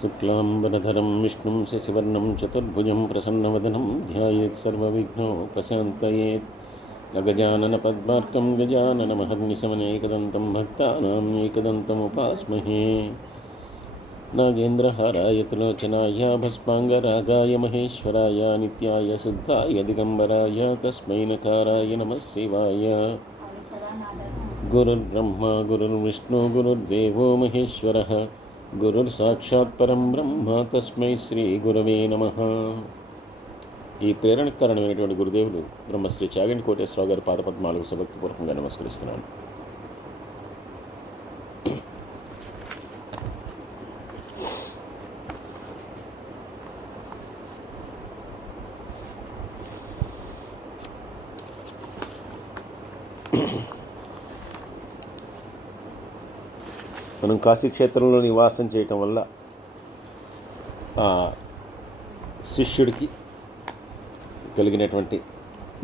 శుక్లాంబరధరం విష్ణుం శశివర్ణం చతుర్భుజం ప్రసన్నవదనం ధ్యాయేత్ సర్వవిఘ్నోపశాంతయేత్ అగజానన పద్మార్కం గజాననమహర్నిశమనేకదంతం భక్తానాం ఏకదంతముపాస్మహే నాగేంద్రహారాయ త్రిలోచనాయ భస్మాంగరాగాయ మహేశ్వరాయ నిత్యాయ శుద్ధాయ దిగంబరాయ తస్మై నకారాయ నమః శివాయ. గురుర్బ్రహ్మ గురుర్విష్ణు గురుర్దేవో మహేశ్వరః గురుర్సాక్షాత్ పరం బ్రహ్మ తస్మై శ్రీ గురవే నమః. ఈ ప్రేరణకు కారణమైనటువంటి గురుదేవులు బ్రహ్మశ్రీ చాగంటి కోటేశ్వరరావు గారి పాదపద్మాలకు సభక్తిపూర్వకంగా నమస్కరిస్తున్నాను. మనం కాశీక్షేత్రంలో నివాసం చేయటం వల్ల ఆ శిష్యుడికి కలిగినటువంటి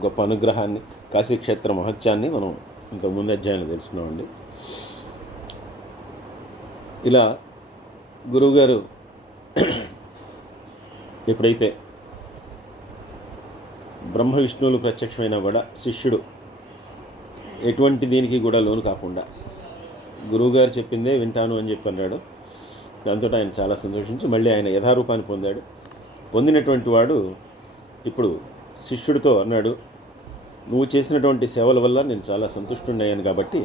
గొప్ప అనుగ్రహాన్ని, కాశీక్షేత్ర మహత్యాన్ని మనం ఇంతకుముందు అధ్యాయంలో తెలుసుకున్నామండి. ఇలా గురువుగారు ఎప్పుడైతే బ్రహ్మ విష్ణువులు ప్రత్యక్షమైనా కూడా శిష్యుడు ఎటువంటి దీనికి కూడా లోను కాకుండా గురువుగారు చెప్పిందే వింటాను అని చెప్పి అన్నాడు. దాంతో ఆయన చాలా సంతోషించి మళ్ళీ ఆయన యథారూపాన్ని పొందాడు. పొందినటువంటి వాడు ఇప్పుడు శిష్యుడితో అన్నాడు, నువ్వు చేసినటువంటి సేవల వల్ల నేను చాలా సంతుష్టున్నాను కాబట్టి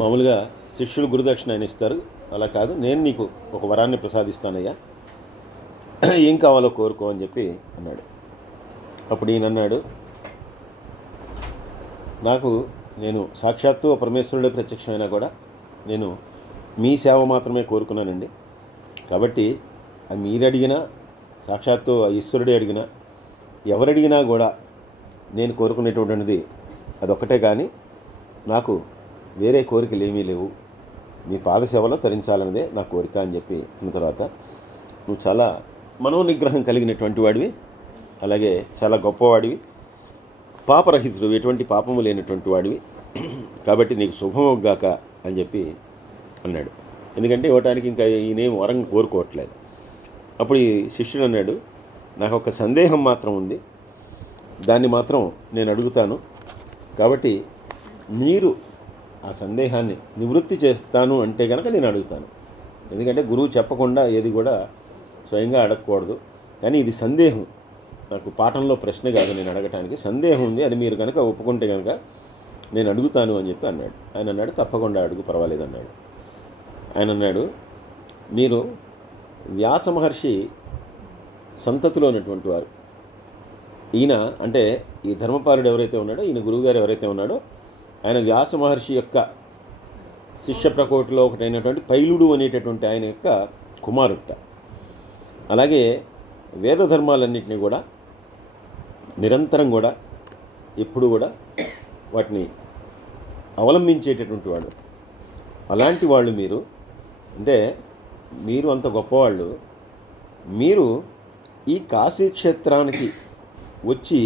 మామూలుగా శిష్యులు గురుదక్షిణ ఆయన ఇస్తారు, అలా కాదు, నేను నీకు ఒక వరాన్ని ప్రసాదిస్తానయ్యా, ఏం కావాలో కోరుకో అని చెప్పి అన్నాడు. అప్పుడు ఈయన అన్నాడు, నేను సాక్షాత్తు పరమేశ్వరుడే ప్రత్యక్షమైనా కూడా నేను మీ సేవ మాత్రమే కోరుకున్నానండి. కాబట్టి అది మీరు అడిగినా, సాక్షాత్తు ఈశ్వరుడే అడిగినా, ఎవరడిగినా కూడా నేను కోరుకునేటువంటిది అదొక్కటే, కానీ నాకు వేరే కోరికలు ఏమీ లేవు, మీ పాదసేవలో తరించాలన్నదే నా కోరిక అని చెప్పి అన్న తర్వాత, నువ్వు చాలా మనోనిగ్రహం కలిగినటువంటి వాడివి, అలాగే చాలా గొప్పవాడివి, పాపరహితుడు, ఎటువంటి పాపము లేనటువంటి వాడివి, కాబట్టి నీకు శుభమవుగాక అని చెప్పి అన్నాడు. ఎందుకంటే ఇవ్వటానికి ఇంకా ఈయనేం వరం కోరుకోవట్లేదు. అప్పుడు ఈ శిష్యుడు అన్నాడు, నాకు ఒక సందేహం మాత్రం ఉంది, దాన్ని మాత్రం నేను అడుగుతాను, కాబట్టి మీరు ఆ సందేహాన్ని నివృత్తి చేస్తాను అంటే కనుక నేను అడుగుతాను. ఎందుకంటే గురువు చెప్పకుండా ఏది కూడా స్వయంగా అడగకూడదు, కానీ ఇది సందేహం, నాకు పాఠంలో ప్రశ్న కాదు, నేను అడగటానికి సందేహం ఉంది, అది మీరు కనుక ఒప్పుకుంటే కనుక నేను అడుగుతాను అని చెప్పి అన్నాడు. ఆయన అన్నాడు, తప్పకుండా అడుగు, పర్వాలేదు అన్నాడు. ఆయన అన్నాడు, మీరు వ్యాస మహర్షి సంతతిలో ఉన్నటువంటి వారు. ఈయన అంటే ఈ ధర్మపాలుడు ఎవరైతే ఉన్నాడో, ఈయన గురువుగారు ఎవరైతే ఉన్నాడో, ఆయన వ్యాస మహర్షి యొక్క శిష్య ప్రకోటిలో ఒకటైనటువంటి పైలుడు అనేటటువంటి ఆయన యొక్క కుమారుట. అలాగే వేద ధర్మాలన్నింటినీ కూడా నిరంతరం కూడా ఎప్పుడు కూడా వాటిని అవలంబించేటటువంటి వాడు. అలాంటి వాళ్ళు మీరు, అంటే మీరు అంత గొప్పవాళ్ళు, మీరు ఈ కాశీక్షేత్రానికి వచ్చి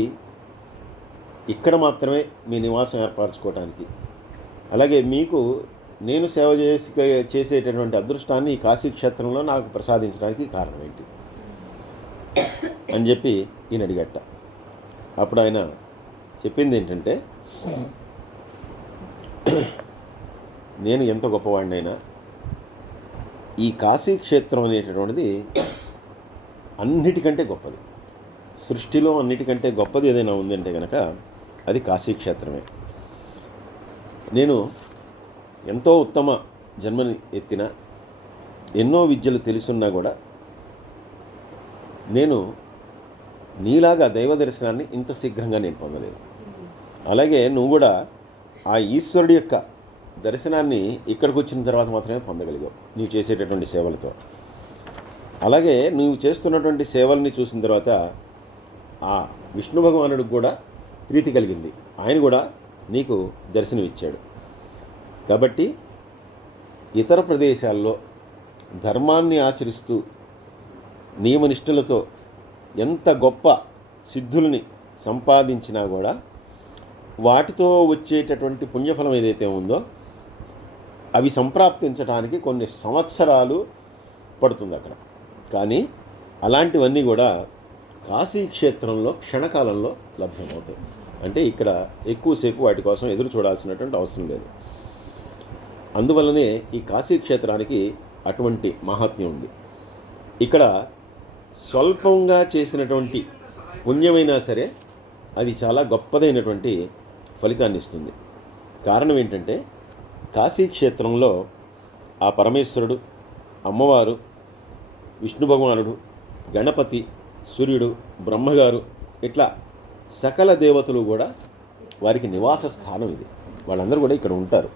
ఇక్కడ మాత్రమే మీ నివాసం ఏర్పరచుకోవటానికి, అలాగే మీకు నేను సేవ చేసేటటువంటి అదృష్టాన్ని ఈ కాశీక్షేత్రంలో నాకు ప్రసాదించడానికి కారణం ఏంటి అని చెప్పి ఈయన అడిగట్ట. అప్పుడు ఆయన చెప్పింది ఏంటంటే, నేను ఎంత గొప్పవాడినైనా ఈ కాశీక్షేత్రం అనేటటువంటిది అన్నిటికంటే గొప్పది. సృష్టిలో అన్నిటికంటే గొప్పది ఏదైనా ఉందంటే కనుక అది కాశీక్షేత్రమే. నేను ఎంతో ఉత్తమ జన్మని ఎత్తిన, ఎన్నో విద్యలు తెలుసున్నా కూడా నేను నీలాగా దైవ దర్శనాన్ని ఇంత శీఘ్రంగా నేను పొందలేదు. అలాగే నువ్వు కూడా ఆ ఈశ్వరుడి యొక్క దర్శనాన్ని ఇక్కడికి వచ్చిన తర్వాత మాత్రమే పొందగలిగావు నువ్వు చేసేటటువంటి సేవలతో. అలాగే నువ్వు చేస్తున్నటువంటి సేవల్ని చూసిన తర్వాత ఆ విష్ణు భగవానుడికి కూడా ప్రీతి కలిగింది, ఆయన కూడా నీకు దర్శనమిచ్చాడు. కాబట్టి ఇతర ప్రదేశాల్లో ధర్మాన్ని ఆచరిస్తూ నియమనిష్ఠులతో ఎంత గొప్ప సిద్ధుల్ని సంపాదించినా కూడా వాటితో వచ్చేటటువంటి పుణ్యఫలం ఏదైతే ఉందో అవి సంప్రాప్తించడానికి కొన్ని సంవత్సరాలు పడుతుంది అక్కడ. కానీ అలాంటివన్నీ కూడా కాశీ క్షేత్రంలో క్షణకాలంలో లభ్యమవుతాయి. అంటే ఇక్కడ ఎక్కువసేపు వాటి కోసం ఎదురు చూడాల్సినటువంటి అవసరం లేదు. అందువల్లనే ఈ కాశీ క్షేత్రానికి అటువంటి మహాత్మ్యం ఉంది. ఇక్కడ స్వల్పంగా చేసినటువంటి పుణ్యమైనా సరే అది చాలా గొప్పదైనటువంటి ఫలితాన్ని ఇస్తుంది. కారణం ఏంటంటే కాశీ క్షేత్రంలో ఆ పరమేశ్వరుడు, అమ్మవారు, విష్ణు భగవానుడు, గణపతి, సూర్యుడు, బ్రహ్మగారు, ఇట్లా సకల దేవతలు కూడా వారికి నివాస స్థానం ఇది. వాళ్ళందరూ కూడా ఇక్కడ ఉంటారు.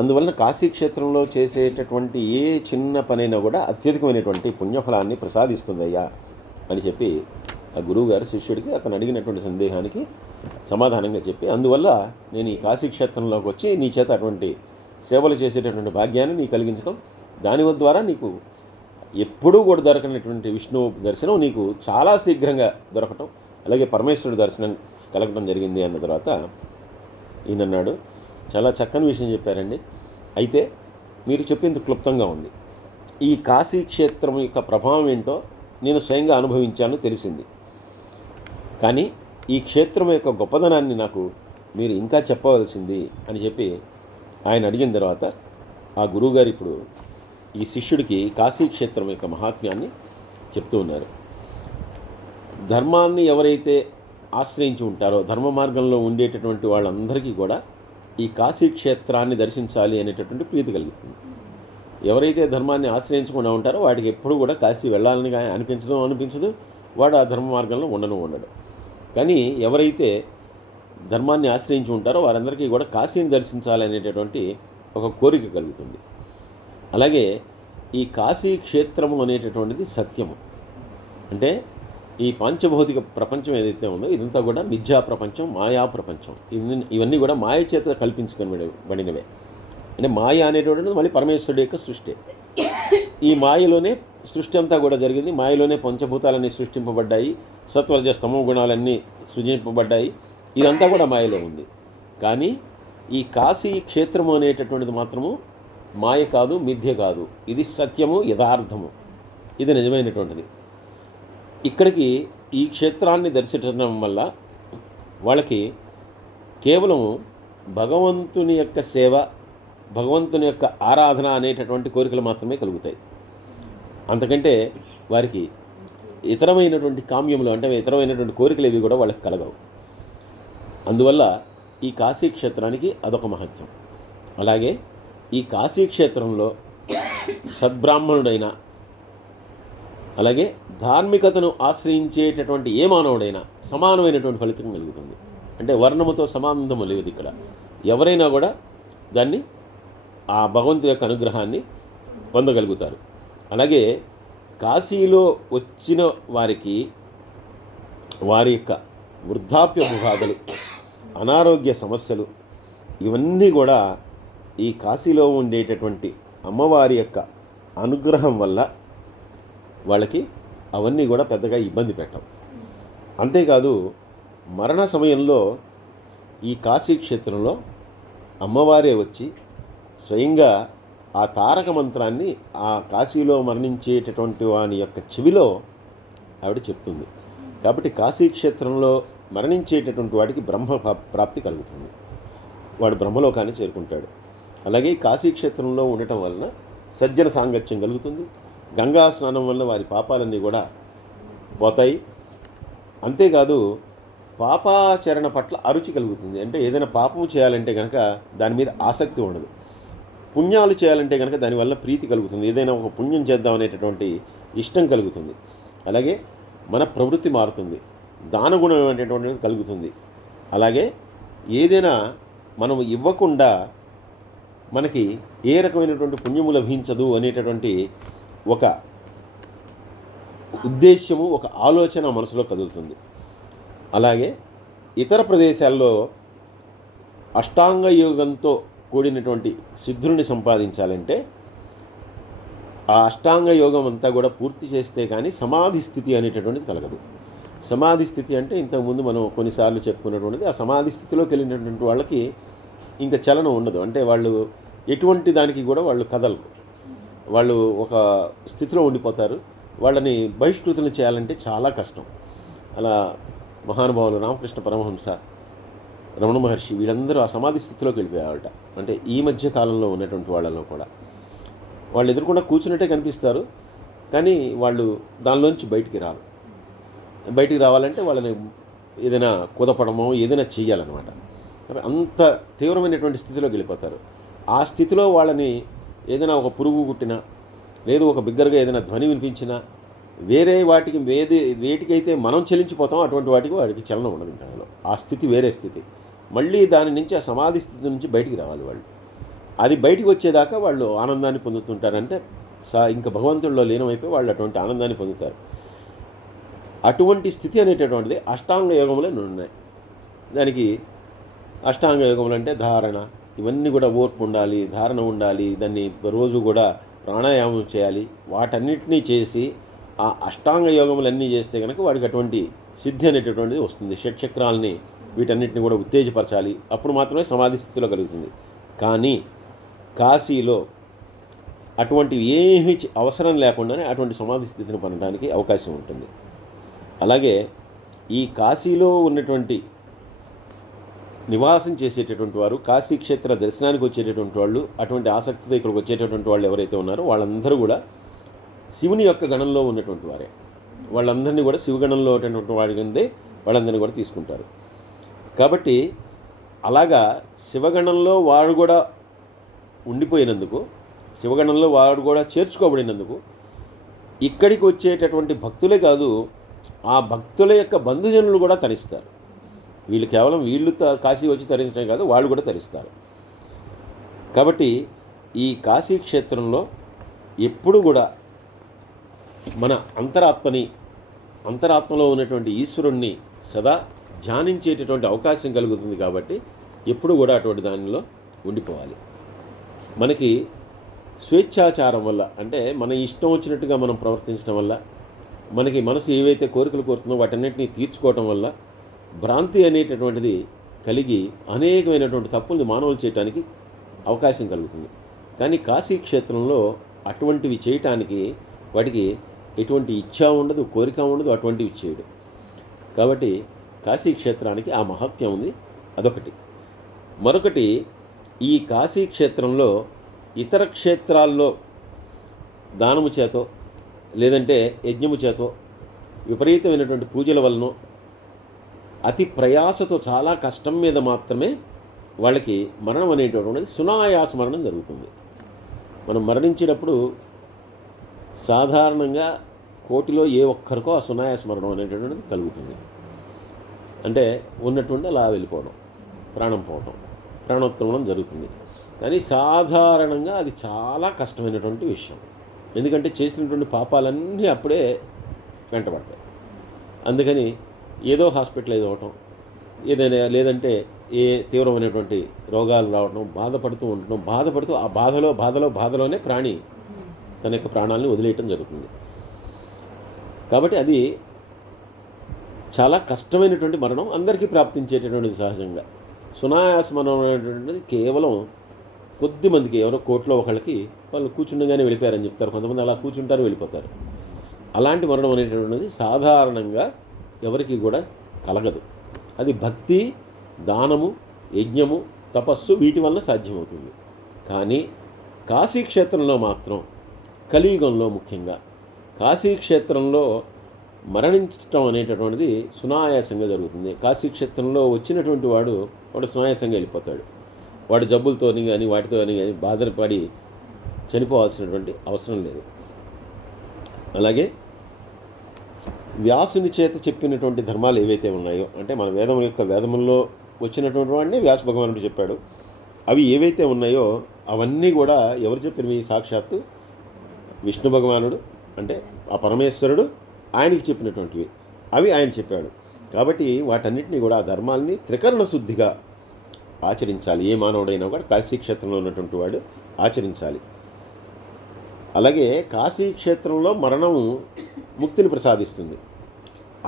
అందువలన కాశీక్షేత్రంలో చేసేటటువంటి ఏ చిన్న పనైనా కూడా అత్యధికమైనటువంటి పుణ్యఫలాన్ని ప్రసాదిస్తుందయ్యా అని చెప్పి ఆ గురువుగారు శిష్యుడికి అతను అడిగినటువంటి సందేహానికి సమాధానంగా చెప్పి, అందువల్ల నేను ఈ కాశీక్షేత్రంలోకి వచ్చి నీ చేత అటువంటి సేవలు చేసేటటువంటి భాగ్యాన్ని నీకు కలిగించడం, దాని ద్వారా నీకు ఎప్పుడూ కూడా దొరకనటువంటి విష్ణు దర్శనం నీకు చాలా శీఘ్రంగా దొరకటం, అలాగే పరమేశ్వరుడు దర్శనం కలగడం జరిగింది అన్న తర్వాత ఈయనన్నాడు, చాలా చక్కని విషయం చెప్పారండి. అయితే మీరు చెప్పింది క్లుప్తంగా ఉంది. ఈ కాశీ క్షేత్రం యొక్క ప్రభావం ఏంటో నేను స్వయంగా అనుభవించాను, తెలిసింది. కానీ ఈ క్షేత్రం యొక్క గొప్పదనాన్ని నాకు మీరు ఇంకా చెప్పవలసింది అని చెప్పి ఆయన అడిగిన తర్వాత ఆ గురువుగారు ఇప్పుడు ఈ శిష్యుడికి కాశీ క్షేత్రం యొక్క మహాత్మ్యాన్ని చెప్తూ ఉన్నారు. ధర్మాన్ని ఎవరైతే ఆశ్రయించి ఉంటారో, ధర్మ మార్గంలో ఉండేటటువంటి వాళ్ళందరికీ కూడా ఈ కాశీ క్షేత్రాన్ని దర్శించాలి అనేటటువంటి ప్రీతి కలుగుతుంది. ఎవరైతే ధర్మాన్ని ఆశ్రయించకుండా ఉంటారో వాడికి ఎప్పుడు కూడా కాశీ వెళ్ళాలని అనిపించదు, వాడు ఆ ధర్మ మార్గంలో ఉండడు. కానీ ఎవరైతే ధర్మాన్ని ఆశ్రయించి ఉంటారో వారందరికీ కూడా కాశీని దర్శించాలి అనేటటువంటి ఒక కోరిక కలుగుతుంది. అలాగే ఈ కాశీ క్షేత్రము అనేటటువంటిది సత్యము. అంటే ఈ పాంచభౌతిక ప్రపంచం ఏదైతే ఉందో ఇదంతా కూడా మిథ్యా ప్రపంచం, మాయా ప్రపంచం. ఇవన్నీ కూడా మాయ చేత కల్పించుకొనబడినవే. అంటే మాయ అనేటువంటిది మళ్ళీ పరమేశ్వరుడు యొక్క సృష్టి. ఈ మాయలోనే సృష్టి అంతా కూడా జరిగింది. మాయలోనే పంచభూతాలన్నీ సృష్టింపబడ్డాయి, సత్వరజ స్తమో గుణాలన్నీ సృజింపబడ్డాయి. ఇదంతా కూడా మాయలో ఉంది. కానీ ఈ కాశీ క్షేత్రము అనేటటువంటిది మాత్రము మాయ కాదు, మిథ్య కాదు. ఇది సత్యము, యథార్థము. ఇది నిజమైనటువంటిది. ఇక్కడికి ఈ క్షేత్రాన్ని దర్శించడం వల్ల వాళ్ళకి కేవలం భగవంతుని యొక్క సేవ, భగవంతుని యొక్క ఆరాధన అనేటటువంటి కోరికలు మాత్రమే కలుగుతాయి. అంతకంటే వారికి ఇతరమైనటువంటి కామ్యములు, అంటే ఇతరమైనటువంటి కోరికలు ఏవి కూడా వాళ్ళకి కలగవు. అందువల్ల ఈ కాశీ క్షేత్రానికి అదొక మహత్యం. అలాగే ఈ కాశీ క్షేత్రంలో సద్బ్రాహ్మణుడైనా, అలాగే ధార్మికతను ఆశ్రయించేటటువంటి ఏ మానవుడైనా సమానమైనటువంటి ఫలితం కలుగుతుంది. అంటే వర్ణముతో సంబంధము లేదు ఇక్కడ. ఎవరైనా కూడా దాన్ని ఆ భగవంతు యొక్క అనుగ్రహాన్ని పొందగలుగుతారు. అలాగే కాశీలో వచ్చిన వారికి వారి యొక్క వృద్ధాప్య బాధలు, అనారోగ్య సమస్యలు, ఇవన్నీ కూడా ఈ కాశీలో ఉండేటటువంటి అమ్మవారి యొక్క అనుగ్రహం వల్ల వాళ్ళకి అవన్నీ కూడా పెద్దగా ఇబ్బంది పెట్టవు. అంతేకాదు మరణ సమయంలో ఈ కాశీ క్షేత్రంలో అమ్మవారే వచ్చి స్వయంగా ఆ తారక మంత్రాన్ని ఆ కాశీలో మరణించేటటువంటి వాని యొక్క చెవిలో ఆవిడ చెప్తుంది. కాబట్టి కాశీ క్షేత్రంలో మరణించేటటువంటి వాడికి బ్రహ్మ ప్రాప్తి కలుగుతుంది. వాడు బ్రహ్మలోకాన్ని చేరుకుంటాడు. అలాగే కాశీ క్షేత్రంలో ఉండటం వలన సజ్జన సాంగత్యం కలుగుతుంది. గంగా స్నానం వల్ల వారి పాపాలన్నీ కూడా పోతాయి. అంతేకాదు పాపాచరణ పట్ల అరుచి కలుగుతుంది. అంటే ఏదైనా పాపము చేయాలంటే కనుక దాని మీద ఆసక్తి ఉండదు. పుణ్యాలు చేయాలంటే కనుక దానివల్ల ప్రీతి కలుగుతుంది. ఏదైనా ఒక పుణ్యం చేద్దాం అనేటటువంటి ఇష్టం కలుగుతుంది. అలాగే మన ప్రవృత్తి మారుతుంది, దానగుణం అనేటటువంటిది కలుగుతుంది. అలాగే ఏదైనా మనం ఇవ్వకుండా మనకి ఏ రకమైనటువంటి పుణ్యము లభించదు అనేటటువంటి ఒక ఉద్దేశ్యము, ఒక ఆలోచన మనసులో కదులుతుంది. అలాగే ఇతర ప్రదేశాల్లో అష్టాంగ యోగంతో కూడినటువంటి సిద్ధుల్ని సంపాదించాలంటే ఆ అష్టాంగ యోగం అంతా కూడా పూర్తి చేస్తే కానీ సమాధి స్థితి అనేటటువంటిది కలగదు. సమాధి స్థితి అంటే ఇంతకుముందు మనం కొన్నిసార్లు చెప్పుకున్నటువంటిది, ఆ సమాధి స్థితిలోకి వెళ్ళినటువంటి వాళ్ళకి ఇంకా చలనం ఉండదు. అంటే వాళ్ళు ఎటువంటి దానికి కూడా వాళ్ళు కదలరు. వాళ్ళు ఒక స్థితిలో ఉండిపోతారు. వాళ్ళని బహిష్కృతులను చేయాలంటే చాలా కష్టం. అలా మహానుభావులు రామకృష్ణ పరమహంస, రమణ మహర్షి వీళ్ళందరూ ఆ సమాధి స్థితిలోకి వెళ్ళిపోయారట. అంటే ఈ మధ్య కాలంలో ఉన్నటువంటి వాళ్ళలో కూడా వాళ్ళు ఎదురుకుండా కూర్చున్నట్టే కనిపిస్తారు, కానీ వాళ్ళు దానిలోంచి బయటికి రారు. బయటికి రావాలంటే వాళ్ళని ఏదైనా కుదపడమో ఏదైనా చెయ్యాలన్నమాట. అంత తీవ్రమైనటువంటి స్థితిలోకి వెళ్ళిపోతారు. ఆ స్థితిలో వాళ్ళని ఏదైనా ఒక పురుగు కుట్టినా, లేదు ఒక బిగ్గరగా ఏదైనా ధ్వని వినిపించినా, వేరే వాటికి వేటికైతే మనం చెల్లించిపోతాం అటువంటి వాటికి చలనం ఉండదు. ఇంకా ఆ స్థితి వేరే స్థితి. మళ్ళీ దాని నుంచి ఆ సమాధి స్థితి నుంచి బయటికి రావాలి వాళ్ళు. అది బయటికి వచ్చేదాకా వాళ్ళు ఆనందాన్ని పొందుతుంటారంటే ఇంకా భగవంతుడిలో లీనమైపోయి వాళ్ళు అటువంటి ఆనందాన్ని పొందుతారు. అటువంటి స్థితి అనేటటువంటిది అష్టాంగ యోగములే ఉన్నాయి. దానికి అష్టాంగ యోగములు అంటే ధారణ, ఇవన్నీ కూడా ఓర్పు ఉండాలి, ధారణ ఉండాలి, దాన్ని రోజు కూడా ప్రాణాయామం చేయాలి. వాటన్నిటినీ చేసి ఆ అష్టాంగ యోగములన్నీ చేస్తే కనుక వాడికి అటువంటి సిద్ధి అనేటటువంటిది వస్తుంది. షట్చక్రాలని వీటన్నిటిని కూడా ఉత్తేజపరచాలి. అప్పుడు మాత్రమే సమాధి స్థితిలో కలుగుతుంది. కానీ కాశీలో అటువంటివి ఏమీ అవసరం లేకుండానే అటువంటి సమాధి స్థితిని పొందడానికి అవకాశం ఉంటుంది. అలాగే ఈ కాశీలో ఉన్నటువంటి నివాసం చేసేటటువంటి వారు, కాశీక్షేత్ర దర్శనానికి వచ్చేటటువంటి వాళ్ళు, అటువంటి ఆసక్తితో ఇక్కడికి వచ్చేటటువంటి వాళ్ళు ఎవరైతే ఉన్నారో వాళ్ళందరూ కూడా శివుని యొక్క గణంలో ఉన్నటువంటి వారే. వాళ్ళందరినీ కూడా శివగణంలో ఉన్నటువంటి వాడి కిందే వాళ్ళందరినీ కూడా తీసుకుంటారు. కాబట్టి అలాగా శివగణంలో వాడు కూడా ఉండిపోయినందుకు, శివగణంలో వాడు కూడా చేర్చుకోబడినందుకు ఇక్కడికి వచ్చేటటువంటి భక్తులే కాదు, ఆ భక్తుల యొక్క బంధుజనులు కూడా తరిస్తారు. వీళ్ళు కేవలం వీళ్ళు కాశీ వచ్చి తరించడం కాదు, వాళ్ళు కూడా తరిస్తారు. కాబట్టి ఈ కాశీ క్షేత్రంలో ఎప్పుడు కూడా మన అంతరాత్మలో ఉన్నటువంటి ఈశ్వరుణ్ణి సదా ధ్యానించేటటువంటి అవకాశం కలుగుతుంది. కాబట్టి ఎప్పుడు కూడా అటువంటి దానిలో ఉండిపోవాలి. మనకి స్వేచ్ఛాచారం వల్ల, అంటే మన ఇష్టం వచ్చినట్టుగా మనం ప్రవర్తించడం వల్ల, మనకి మనసు ఏవైతే కోరికలు కోరుతుందో వాటన్నిటినీ తీర్చుకోవటం వల్ల భ్రాంతి అనేటటువంటిది కలిగి అనేకమైనటువంటి తప్పుల్ని మానవులు చేయటానికి అవకాశం కలుగుతుంది. కానీ కాశీ క్షేత్రంలో అటువంటివి చేయటానికి వాటికి ఎటువంటి ఇచ్ఛా ఉండదు, కోరిక ఉండదు, అటువంటివి చేయడు. కాబట్టి కాశీ క్షేత్రానికి ఆ మహత్యం ఉంది. అదొకటి. మరొకటి, ఈ కాశీ క్షేత్రంలో ఇతర క్షేత్రాల్లో దానము చేతో లేదంటే యజ్ఞము చేతో విపరీతమైనటువంటి పూజల వలన అతి ప్రయాసతో చాలా కష్టం మీద మాత్రమే వాళ్ళకి మరణం అనేటటువంటిది సునాయాస మరణం జరుగుతుంది. మనం మరణించేటప్పుడు సాధారణంగా కోటిలో ఏ ఒక్కరికో ఆ సునాయాస మరణం అనేటటువంటిది కలుగుతుంది. అంటే ఉన్నటువంటి అలా వెళ్ళిపోవడం, ప్రాణం పోవడం, ప్రాణోత్క్రమణం జరుగుతుంది. కానీ సాధారణంగా అది చాలా కష్టమైనటువంటి విషయం. ఎందుకంటే చేసినటువంటి పాపాలన్నీ అప్పుడే వెంటబడతాయి. అందుకని ఏదో హాస్పిటలైజ్ అవ్వటం, ఏదైనా లేదంటే ఏ తీవ్రమైనటువంటి రోగాలు రావడం, బాధపడుతూ ఆ బాధలోనే ప్రాణి తన యొక్క ప్రాణాలను వదిలేయటం జరుగుతుంది. కాబట్టి అది చాలా కష్టమైనటువంటి మరణం, అందరికీ ప్రాప్తించేటటువంటిది సహజంగా. సునాయాస మరణం అనేటువంటిది కేవలం కొద్ది మందికి, ఎవరో కోట్లో ఒకళ్ళకి వాళ్ళు కూర్చుండగానే వెళ్ళిపోయారని చెప్తారు. కొంతమంది అలా కూర్చుంటారు, వెళ్ళిపోతారు. అలాంటి మరణం అనేటటువంటిది సాధారణంగా ఎవరికి కూడా కలగదు. అది భక్తి, దానము, యజ్ఞము, తపస్సు వీటి వల్ల సాధ్యమవుతుంది. కానీ కాశీక్షేత్రంలో మాత్రం, కలియుగంలో ముఖ్యంగా కాశీక్షేత్రంలో మరణించడం అనేటటువంటిది సునాయాసంగా జరుగుతుంది. కాశీక్షేత్రంలో వచ్చినటువంటి వాడు సునాయాసంగా వెళ్ళిపోతాడు. వాడు జబ్బులతోని కానీ వాటితో కానీ బాధపడి చనిపోవాల్సినటువంటి అవసరం లేదు. అలాగే వ్యాసుని చేత చెప్పినటువంటి ధర్మాలు ఏవైతే ఉన్నాయో, అంటే మన వేదముల్లో వచ్చినటువంటి వాడిని వ్యాస భగవానుడు చెప్పాడు. అవి ఏవైతే ఉన్నాయో అవన్నీ కూడా ఎవరు చెప్పినవి? సాక్షాత్తు విష్ణు భగవానుడు, అంటే ఆ పరమేశ్వరుడు ఆయనకి చెప్పినటువంటివి. అవి ఆయన చెప్పాడు. కాబట్టి వాటన్నిటినీ కూడా, ఆ ధర్మాల్ని త్రికరణ శుద్ధిగా ఆచరించాలి. ఏ మానవుడైనా కూడా కాశీక్షేత్రంలో ఉన్నటువంటి వాడు ఆచరించాలి. అలాగే కాశీక్షేత్రంలో మరణము ముక్తిని ప్రసాదిస్తుంది.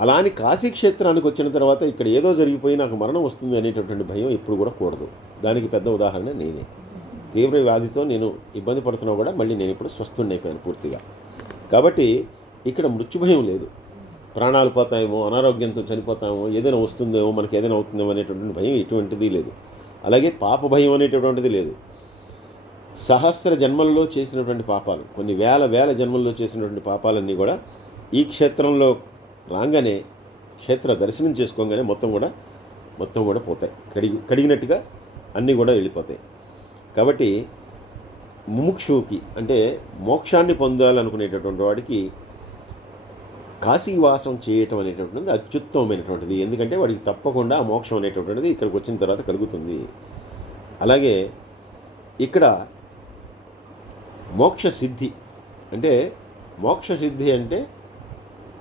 అలాని కాశీక్షేత్రానికి వచ్చిన తర్వాత ఇక్కడ ఏదో జరిగిపోయి నాకు మరణం వస్తుంది అనేటటువంటి భయం ఎప్పుడు కూడా కూడదు. దానికి పెద్ద ఉదాహరణ నేనే. తీవ్ర వ్యాధితో నేను ఇబ్బంది పడుతున్నా కూడా మళ్ళీ నేను ఇప్పుడు స్వస్థుడినైపోయాను పూర్తిగా. కాబట్టి ఇక్కడ మృత్యుభయం లేదు. ప్రాణాలు పోతాయేమో, అనారోగ్యంతో చనిపోతామో, ఏదైనా వస్తుందేమో, మనకి ఏదైనా అవుతుందేమో అనేటువంటి భయం ఎటువంటిది లేదు. అలాగే పాప భయం అనేటటువంటిది లేదు. సహస్ర జన్మల్లో చేసినటువంటి పాపాలు, కొన్ని వేల జన్మల్లో చేసినటువంటి పాపాలన్నీ కూడా ఈ క్షేత్రంలో రాగానే, క్షేత్ర దర్శనం చేసుకోగానే మొత్తం కూడా పోతాయి. కడిగినట్టుగా అన్నీ కూడా వెళ్ళిపోతాయి. కాబట్టి ముముక్షువుకి, అంటే మోక్షాన్ని పొందాలనుకునేటటువంటి వాడికి కాశీవాసం చేయటం అనేటటువంటిది అత్యుత్తమమైనటువంటిది. ఎందుకంటే వాడికి తప్పకుండా ఆ మోక్షం అనేటటువంటిది ఇక్కడికి వచ్చిన తర్వాత కలుగుతుంది. అలాగే ఇక్కడ మోక్ష సిద్ధి అంటే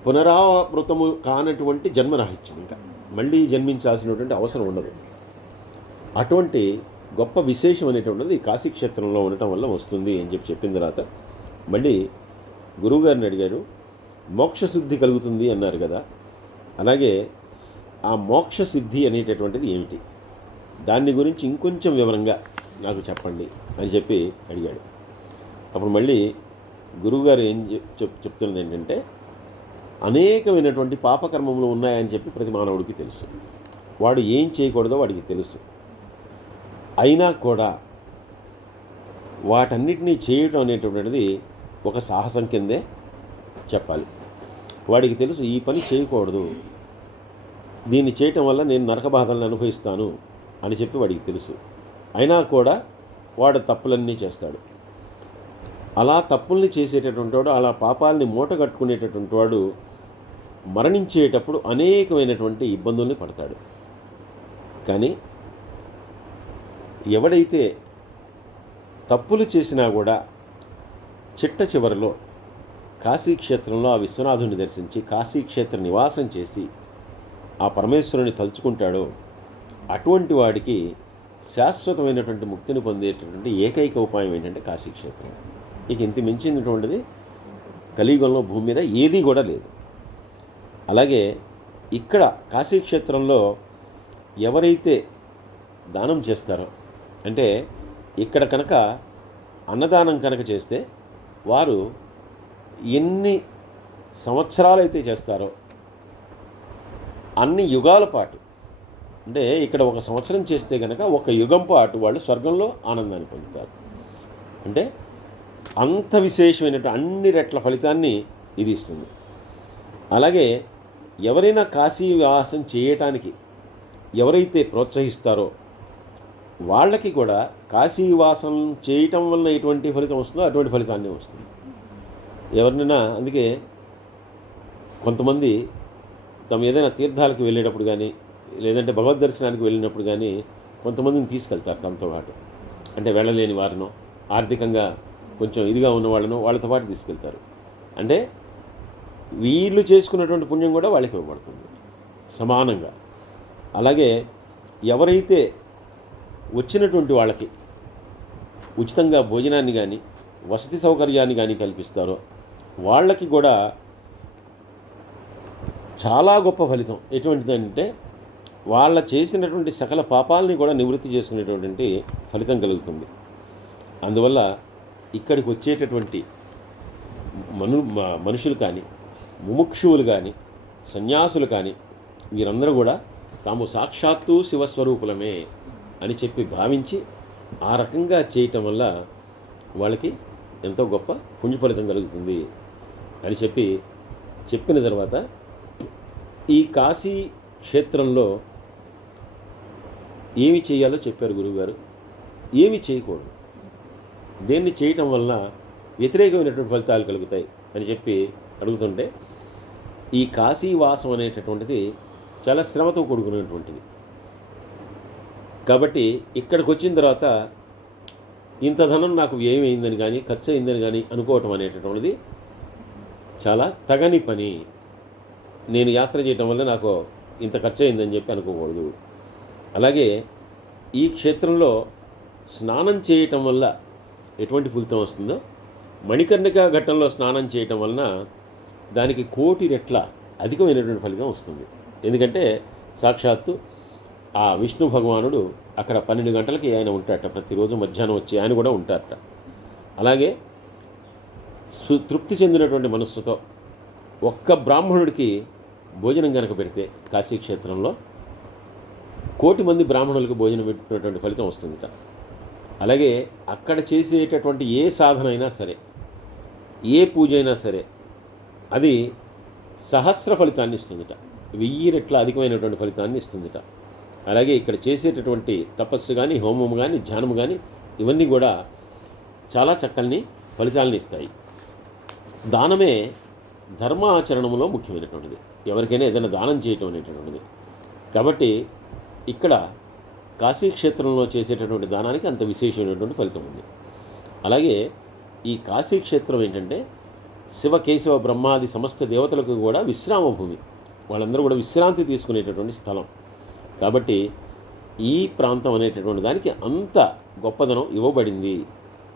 పునరావృతము కానటువంటి జన్మరాహిత్యం. ఇంకా మళ్ళీ జన్మించాల్సినటువంటి అవసరం ఉండదు. అటువంటి గొప్ప విశేషం అనేటువంటిది కాశీక్షేత్రంలో ఉండటం వల్ల వస్తుంది అని చెప్పిన తర్వాత మళ్ళీ గురువుగారిని అడిగారు, మోక్షసిద్ధి కలుగుతుంది అన్నారు కదా, అలాగే ఆ మోక్షసిద్ధి అనేటటువంటిది ఏమిటి, దాన్ని గురించి ఇంకొంచెం వివరంగా నాకు చెప్పండి అని చెప్పి అడిగాడు. అప్పుడు మళ్ళీ గురువుగారు ఏం చెప్తున్నది ఏంటంటే, అనేకమైనటువంటి పాపకర్మములు ఉన్నాయని చెప్పి ప్రతి మానవుడికి తెలుసు. వాడు ఏం చేయకూడదో వాడికి తెలుసు. అయినా కూడా వాటన్నిటినీ చేయటం అనేటటువంటిది ఒక సాహసం కిందే చెప్పాలి. వాడికి తెలుసు ఈ పని చేయకూడదు, దీన్ని చేయటం వల్ల నేను నరక బాధలను అనుభవిస్తాను అని చెప్పి వాడికి తెలుసు. అయినా కూడా వాడు తప్పులన్నీ చేస్తాడు. అలా తప్పుల్ని చేసేటటువంటి వాడు, అలా పాపాలని మూట కట్టుకునేటటువంటి వాడు మరణించేటప్పుడు అనేకమైనటువంటి ఇబ్బందుల్ని పడతాడు. కానీ ఎవడైతే తప్పులు చేసినా కూడా చిట్ట చివరిలో కాశీక్షేత్రంలో ఆ విశ్వనాథుని దర్శించి కాశీక్షేత్ర నివాసం చేసి ఆ పరమేశ్వరుని తలుచుకుంటాడో అటువంటి వాడికి శాశ్వతమైనటువంటి ముక్తిని పొందేటటువంటి ఏకైక ఉపాయం ఏంటంటే కాశీక్షేత్రం. ఇక ఇంత మించినటువంటిది కలియుగంలో భూమి మీద ఏదీ కూడా లేదు. అలాగే ఇక్కడ కాశీక్షేత్రంలో ఎవరైతే దానం చేస్తారో, అంటే ఇక్కడ కనుక అన్నదానం కనుక చేస్తే వారు ఎన్ని సంవత్సరాలైతే చేస్తారో అన్ని యుగాల పాటు, అంటే ఇక్కడ 1 సంవత్సరం చేస్తే కనుక 1 యుగం పాటు వాళ్ళు స్వర్గంలో ఆనందాన్ని పొందుతారు. అంటే అంత విశేషమైనటువంటి అన్ని రెట్ల ఫలితాన్ని ఇది ఇస్తుంది. అలాగే ఎవరైనా కాశీవాసం చేయటానికి ఎవరైతే ప్రోత్సహిస్తారో వాళ్ళకి కూడా కాశీవాసం చేయటం వల్ల ఎటువంటి ఫలితం వస్తుందో అటువంటి ఫలితాన్ని వస్తుంది. ఎవరినైనా, అందుకే కొంతమంది తమ ఏదైనా తీర్థాలకు వెళ్ళేటప్పుడు కానీ, లేదంటే భగవద్ దర్శనానికి వెళ్ళినప్పుడు కానీ కొంతమందిని తీసుకెళ్తారు తమతో పాటు. అంటే వెళ్ళలేని వారినో, ఆర్థికంగా కొంచెం ఇదిగా ఉన్న వాళ్ళను వాళ్ళతో పాటు తీసుకెళ్తారు. అంటే వీళ్ళు చేసుకున్నటువంటి పుణ్యం కూడా వాళ్ళకి ఇవ్వబడుతుంది సమానంగా. అలాగే ఎవరైతే వచ్చినటువంటి వాళ్ళకి ఉచితంగా భోజనాన్ని కానీ వసతి సౌకర్యాన్ని కానీ కల్పిస్తారో వాళ్ళకి కూడా చాలా గొప్ప ఫలితం. ఎటువంటిదంటే వాళ్ళ చేసినటువంటి సకల పాపాలని కూడా నివృత్తి చేసుకునేటటువంటి ఫలితం కలుగుతుంది. అందువల్ల ఇక్కడికి వచ్చేటటువంటి మనుషులు కానీ, ముముక్షువులు కానీ, సన్యాసులు కానీ వీరందరూ కూడా తాము సాక్షాత్తు శివస్వరూపులమే అని చెప్పి భావించి ఆ రకంగా చేయటం వల్ల వాళ్ళకి ఎంతో గొప్ప పుణ్య ఫలితం కలుగుతుంది అని చెప్పిన తర్వాత ఈ కాశీ క్షేత్రంలో ఏమి చేయాలో చెప్పారు గురువుగారు. ఏమి చేయకూడదు, దేన్ని చేయటం వల్ల వ్యతిరేకమైనటువంటి ఫలితాలు కలుగుతాయి అని చెప్పి అడుగుతుంటే, ఈ కాశీవాసం అనేటటువంటిది చాలా శ్రమతో కూడుకున్నటువంటిది. కాబట్టి ఇక్కడికి వచ్చిన తర్వాత ఇంత ధనం నాకు వ్యయం అయిందని కానీ, ఖర్చు అయిందని కానీ అనుకోవటం అనేటటువంటిది చాలా తగని పని. నేను యాత్ర చేయటం వల్ల నాకు ఇంత ఖర్చు అయిందని చెప్పి అనుకోకూడదు. అలాగే ఈ క్షేత్రంలో స్నానం చేయటం వల్ల ఎటువంటి ఫలితం వస్తుందో, మణికర్ణికా ఘట్టంలో స్నానం చేయటం వలన దానికి 1,000,000 రెట్ల అధికమైనటువంటి ఫలితం వస్తుంది. ఎందుకంటే సాక్షాత్తు ఆ విష్ణు భగవానుడు అక్కడ 12 గంటలకి ఆయన ఉంటారట, ప్రతిరోజు మధ్యాహ్నం వచ్చి ఆయన కూడా ఉంటారట. అలాగే తృప్తి చెందినటువంటి మనస్సుతో ఒక్క బ్రాహ్మణుడికి భోజనం కనుక పెడితే కాశీక్షేత్రంలో 1,000,000 మంది బ్రాహ్మణులకు భోజనం పెట్టినటువంటి ఫలితం వస్తుందిట. అలాగే అక్కడ చేసేటటువంటి ఏ సాధన అయినా సరే, ఏ పూజ అయినా సరే, అది సహస్ర ఫలితాన్ని ఇస్తుందిట, 1000 రెట్ల అధికమైనటువంటి ఫలితాన్ని ఇస్తుందిట. అలాగే ఇక్కడ చేసేటటువంటి తపస్సు కానీ, హోమం కానీ, ధ్యానం కానీ, ఇవన్నీ కూడా చాలా చక్కని ఫలితాలను ఇస్తాయి. దానమే ధర్మాచరణంలో ముఖ్యమైనటువంటిది, ఎవరికైనా ఏదైనా దానం చేయటం అనేటటువంటిది. కాబట్టి ఇక్కడ కాశీక్షేత్రంలో చేసేటటువంటి దానానికి అంత విశేషమైనటువంటి ఫలితం ఉంది. అలాగే ఈ కాశీక్షేత్రం ఏంటంటే శివకేశవ బ్రహ్మాది సమస్త దేవతలకు కూడా విశ్రామ భూమి, వాళ్ళందరూ కూడా విశ్రాంతి తీసుకునేటటువంటి స్థలం. కాబట్టి ఈ ప్రాంతం అనేటటువంటి దానికి అంత గొప్పదనం ఇవ్వబడింది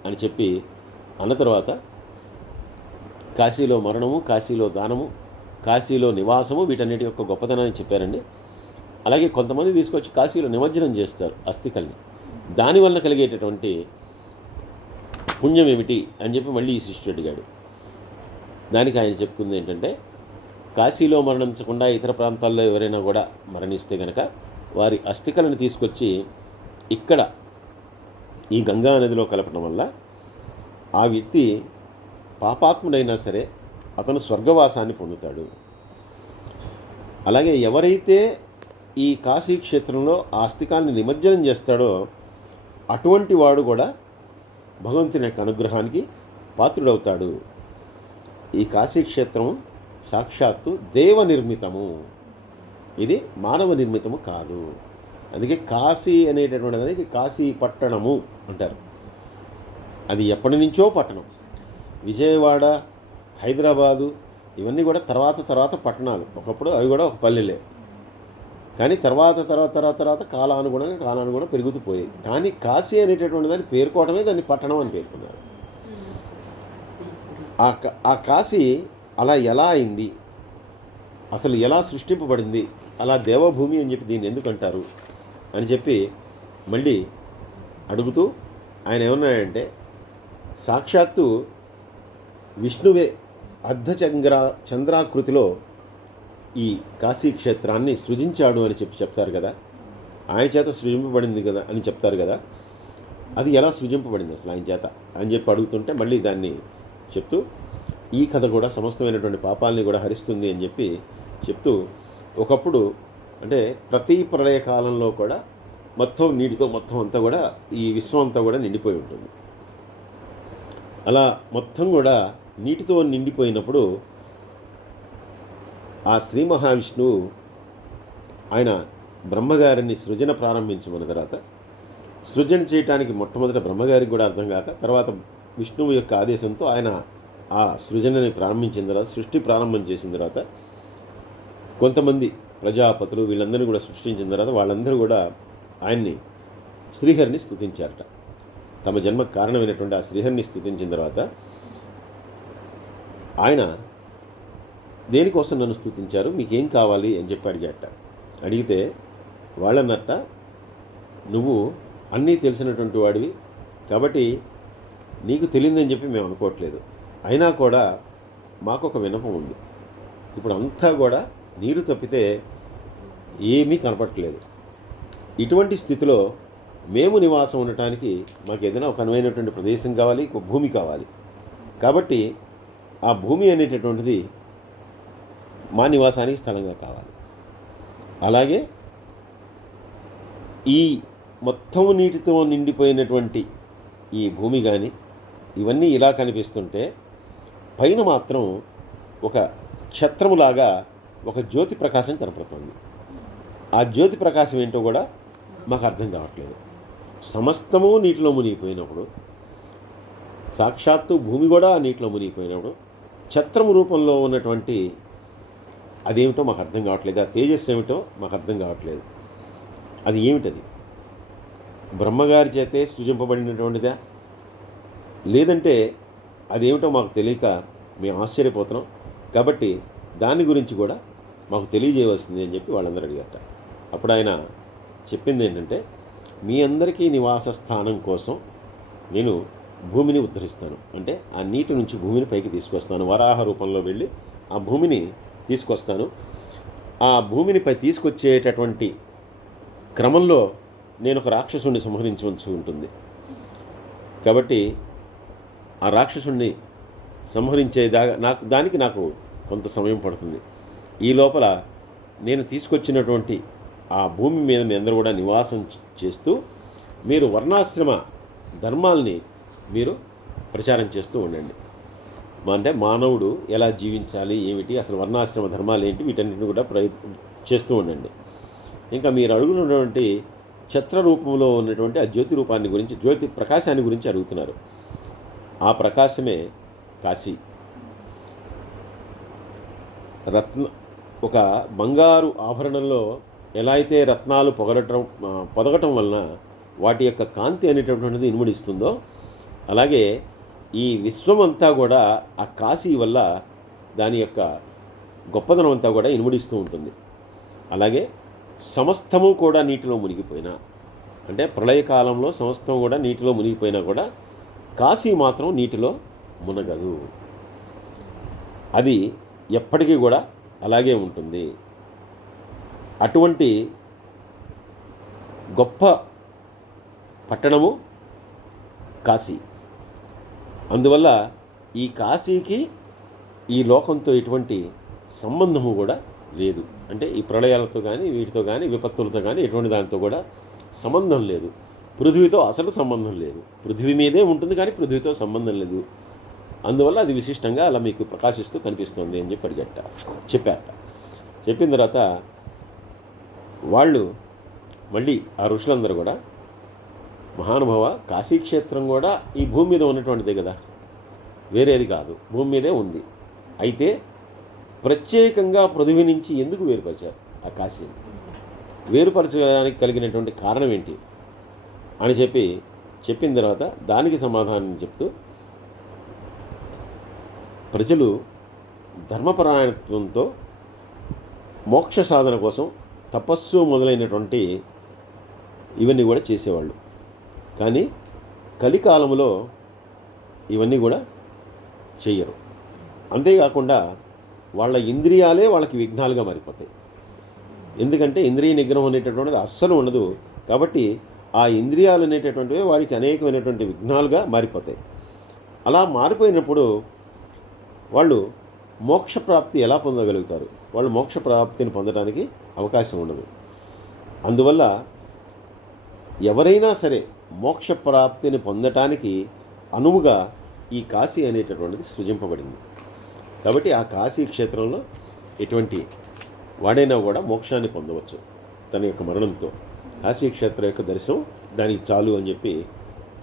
అని చెప్పి అన్న తర్వాత కాశీలో మరణము, కాశీలో దానము, కాశీలో నివాసము, వీటన్నిటి యొక్క గొప్పతనాన్ని చెప్పారండి. అలాగే కొంతమంది తీసుకొచ్చి కాశీలో నిమజ్జనం చేస్తారు అస్థికల్ని, దానివల్ల కలిగేటటువంటి పుణ్యం ఏమిటి అని చెప్పి మళ్ళీ ఈ శిష్యుడు అడిగాడు. దానికి ఆయన చెప్తుంది ఏంటంటే, కాశీలో మరణించకుండా ఇతర ప్రాంతాల్లో ఎవరైనా కూడా మరణిస్తే కనుక వారి అస్థికలను తీసుకొచ్చి ఇక్కడ ఈ గంగా నదిలో కలపడం వల్ల ఆ వ్యక్తి పాపాత్ముడైనా సరే అతను స్వర్గవాసాన్ని పొందుతాడు. అలాగే ఎవరైతే ఈ కాశీ క్షేత్రంలో ఆ అస్థికాన్ని నిమజ్జనం చేస్తాడో అటువంటి వాడు కూడా భగవంతుని యొక్క అనుగ్రహానికి పాత్రుడవుతాడు. ఈ కాశీక్షేత్రం సాక్షాత్తు దేవ నిర్మితము, ఇది మానవ నిర్మితము కాదు. అందుకే కాశీ అనేటటువంటి దానికి కాశీ పట్టణము అంటారు. అది ఎప్పటి నుంచో పట్టణం. విజయవాడ, హైదరాబాదు ఇవన్నీ కూడా తర్వాత పట్టణాలు. ఒకప్పుడు అవి కూడా ఒక పల్లెలే. కానీ తర్వాత కాలానుగుణంగా పెరుగుతూ పోయాయి. కానీ కాశీ అనేటటువంటి దాన్ని పేర్కోవడమే దాన్ని పట్టణం అని పేర్కొన్నారు. ఆ కాశీ అలా ఎలా అయింది, అసలు ఎలా సృష్టింపబడింది, అలా దేవభూమి అని చెప్పి దీన్ని ఎందుకు అంటారు అని చెప్పి మళ్ళీ అడుగుతూ ఆయన ఏమన్నాడంటే, సాక్షాత్తు విష్ణువే చంద్రాకృతిలో ఈ కాశీ క్షేత్రాన్ని సృజించాడు అని చెప్తారు కదా, ఆయన చేత సృజింపబడింది కదా అని చెప్తారు కదా, అది ఎలా సృజింపబడింది అసలు ఆయన చేత అని చెప్పి అడుగుతుంటే మళ్ళీ దాన్ని చెప్తూ ఈ కథ కూడా సమస్తమైనటువంటి పాపాలని కూడా హరిస్తుంది అని చెప్పి చెప్తూ, ఒకప్పుడు అంటే ప్రతి ప్రళయ కాలంలో కూడా మొత్తం నీటితో మొత్తం అంతా కూడా ఈ విశ్వం అంతా కూడా నిండిపోయి ఉంటుంది. అలా మొత్తం కూడా నీటితో నిండిపోయినప్పుడు ఆ శ్రీ మహావిష్ణువు ఆయన బ్రహ్మగారిని సృజన ప్రారంభించమన్న తర్వాత, సృజన చేయటానికి మొట్టమొదట బ్రహ్మగారికి కూడా అర్థం కాక తర్వాత విష్ణువు యొక్క ఆదేశంతో ఆయన ఆ సృజనని ప్రారంభించిన తర్వాత, సృష్టి ప్రారంభం చేసిన తర్వాత కొంతమంది ప్రజాపతులు వీళ్ళందరినీ కూడా సృష్టించిన తర్వాత వాళ్ళందరూ కూడా ఆయన్ని శ్రీహరిని స్తుతించారట. తమ జన్మకు కారణమైనటువంటి ఆ శ్రీహరిని స్తుతించిన తర్వాత ఆయన దేనికోసం నన్ను స్తుతించారు, మీకేం కావాలి అని చెప్పి అడిగాట. అడిగితే వాళ్ళన్నట్ట, నువ్వు అన్నీ తెలిసినటువంటి వాడివి కాబట్టి నీకు తెలియదని చెప్పి మేము అనుకోవట్లేదు, అయినా కూడా మాకు ఒక విన్నపం ఉంది. ఇప్పుడు అంతా కూడా నీరు తప్పితే ఏమీ కనపడట్లేదు. ఇటువంటి స్థితిలో మేము నివాసం ఉండటానికి మాకు ఏదైనా ఒక అనువైనటువంటి ప్రదేశం కావాలి, ఒక భూమి కావాలి. కాబట్టి ఆ భూమి అనేటటువంటిది మా నివాసానికి స్థలంగా కావాలి. అలాగే ఈ మొత్తం నీటితో నిండిపోయినటువంటి ఈ భూమి కానీ ఇవన్నీ ఇలా కనిపిస్తుంటే పైన మాత్రం ఒక ఛత్రములాగా ఒక జ్యోతి ప్రకాశం కనపడుతుంది. ఆ జ్యోతి ప్రకాశం ఏంటో కూడా మాకు అర్థం కావట్లేదు. సమస్తము నీటిలో మునిగిపోయినప్పుడు, సాక్షాత్తు భూమి కూడా నీటిలో మునిగిపోయినప్పుడు ఛత్రము రూపంలో ఉన్నటువంటి అదేమిటో మాకు అర్థం కావట్లేదు. ఆ తేజస్సు ఏమిటో మాకు అర్థం కావట్లేదు. అది ఏమిటది? బ్రహ్మగారి చేతే సృజింపబడినటువంటిదా, లేదంటే అదేమిటో మాకు తెలియక మేము ఆశ్చర్యపోతున్నాం. కాబట్టి దాని గురించి కూడా మాకు తెలియజేయవలసింది అని చెప్పి వాళ్ళందరూ అడిగారట. అప్పుడు ఆయన చెప్పింది ఏంటంటే, మీ అందరికీ నివాస స్థానం కోసం నేను భూమిని ఉద్ధరిస్తాను. అంటే ఆ నీటి నుంచి భూమిని పైకి తీసుకొస్తాను. వరాహ రూపంలో వెళ్ళి ఆ భూమిని తీసుకొస్తాను. ఆ భూమిని పై తీసుకొచ్చేటటువంటి క్రమంలో నేను ఒక రాక్షసుడిని సంహరించవలసి ఉంటుంది. కాబట్టి ఆ రాక్షసుడిని దానికి నాకు కొంత సమయం పడుతుంది. ఈ లోపల నేను తీసుకొచ్చినటువంటి ఆ భూమి మీద మీ అందరూ కూడా నివాసం చేస్తూ మీరు వర్ణాశ్రమ ధర్మాల్ని మీరు ప్రచారం చేస్తూ ఉండండి. అంటే మానవుడు ఎలా జీవించాలి, ఏమిటి, అసలు వర్ణాశ్రమ ధర్మాలు ఏంటి, వీటన్నిటిని కూడా చేస్తూ ఉండండి. ఇంకా మీరు అడుగుతున్నటువంటి ఛత్ర రూపంలో ఉన్నటువంటి ఆ జ్యోతి రూపాన్ని గురించి, జ్యోతి ప్రకాశాన్ని గురించి అడుగుతున్నారు. ఆ ప్రకాశమే కాశీ. ఒక బంగారు ఆభరణంలో ఎలా అయితే రత్నాలు పొదగటం వలన వాటి యొక్క కాంతి అనేటటువంటిది ఇనుమడిస్తుందో, అలాగే ఈ విశ్వం అంతా కూడా ఆ కాశీ వల్ల దాని యొక్క గొప్పదనం అంతా కూడా ఇనుమడిస్తూ ఉంటుంది. అలాగే సమస్తము కూడా నీటిలో మునిగిపోయినా, అంటే ప్రళయకాలంలో సమస్తం కూడా నీటిలో మునిగిపోయినా కూడా కాశీ మాత్రం నీటిలో మునగదు. అది ఎప్పటికీ కూడా అలాగే ఉంటుంది. అటువంటి గొప్ప పట్టణము కాశీ. అందువల్ల ఈ కాశీకి ఈ లోకంతో ఎటువంటి సంబంధము కూడా లేదు. అంటే ఈ ప్రళయాలతో కానీ, వీటితో కానీ, విపత్తులతో కానీ ఎటువంటి దానితో కూడా సంబంధం లేదు. పృథ్వీతో అసలు సంబంధం లేదు. పృథ్వీ మీదే ఉంటుంది కానీ పృథ్వీతో సంబంధం లేదు. అందువల్ల అది విశిష్టంగా అలా మీకు ప్రకాశిస్తూ కనిపిస్తుంది అని చెప్పి చెప్పారట. చెప్పిన తర్వాత వాళ్ళు మళ్ళీ ఆ ఋషులందరూ కూడా, మహానుభావ, కాశీక్షేత్రం కూడా ఈ భూమి మీద ఉన్నటువంటిదే కదా, వేరేది కాదు, భూమి మీదే ఉంది. అయితే ప్రత్యేకంగా పృథ్వీ నుంచి ఎందుకు వేరుపరిచారు ఆ కాశీని? వేరుపరచడానికి కలిగినటువంటి కారణం ఏంటి అని చెప్పిన తర్వాత దానికి సమాధానం చెప్తూ, ప్రజలు ధర్మపరాయణత్వంతో మోక్ష సాధన కోసం తపస్సు మొదలైనటువంటి ఇవన్నీ కూడా చేసేవాళ్ళు. కానీ కలికాలంలో ఇవన్నీ కూడా చెయ్యరు. అంతేకాకుండా వాళ్ళ ఇంద్రియాలే వాళ్ళకి విఘ్నాలుగా మారిపోతాయి. ఎందుకంటే ఇంద్రియ నిగ్రహం అనేటటువంటిది అస్సలు ఉండదు. కాబట్టి ఆ ఇంద్రియాలు అనేటటువంటివి వారికి అనేకమైనటువంటి విఘ్నాలుగా మారిపోతాయి. అలా మారిపోయినప్పుడు వాళ్ళు మోక్షప్రాప్తి ఎలా పొందగలుగుతారు? వాళ్ళు మోక్షప్రాప్తిని పొందడానికి అవకాశం ఉండదు. అందువల్ల ఎవరైనా సరే మోక్షప్రాప్తిని పొందటానికి అనువుగా ఈ కాశీ అనేటటువంటిది సృజింపబడింది. కాబట్టి ఆ కాశీ క్షేత్రంలో ఎటువంటి వాడైనా కూడా మోక్షాన్ని పొందవచ్చు తన యొక్క మరణంతో. కాశీక్షేత్రం యొక్క దర్శనం దానికి చాలు అని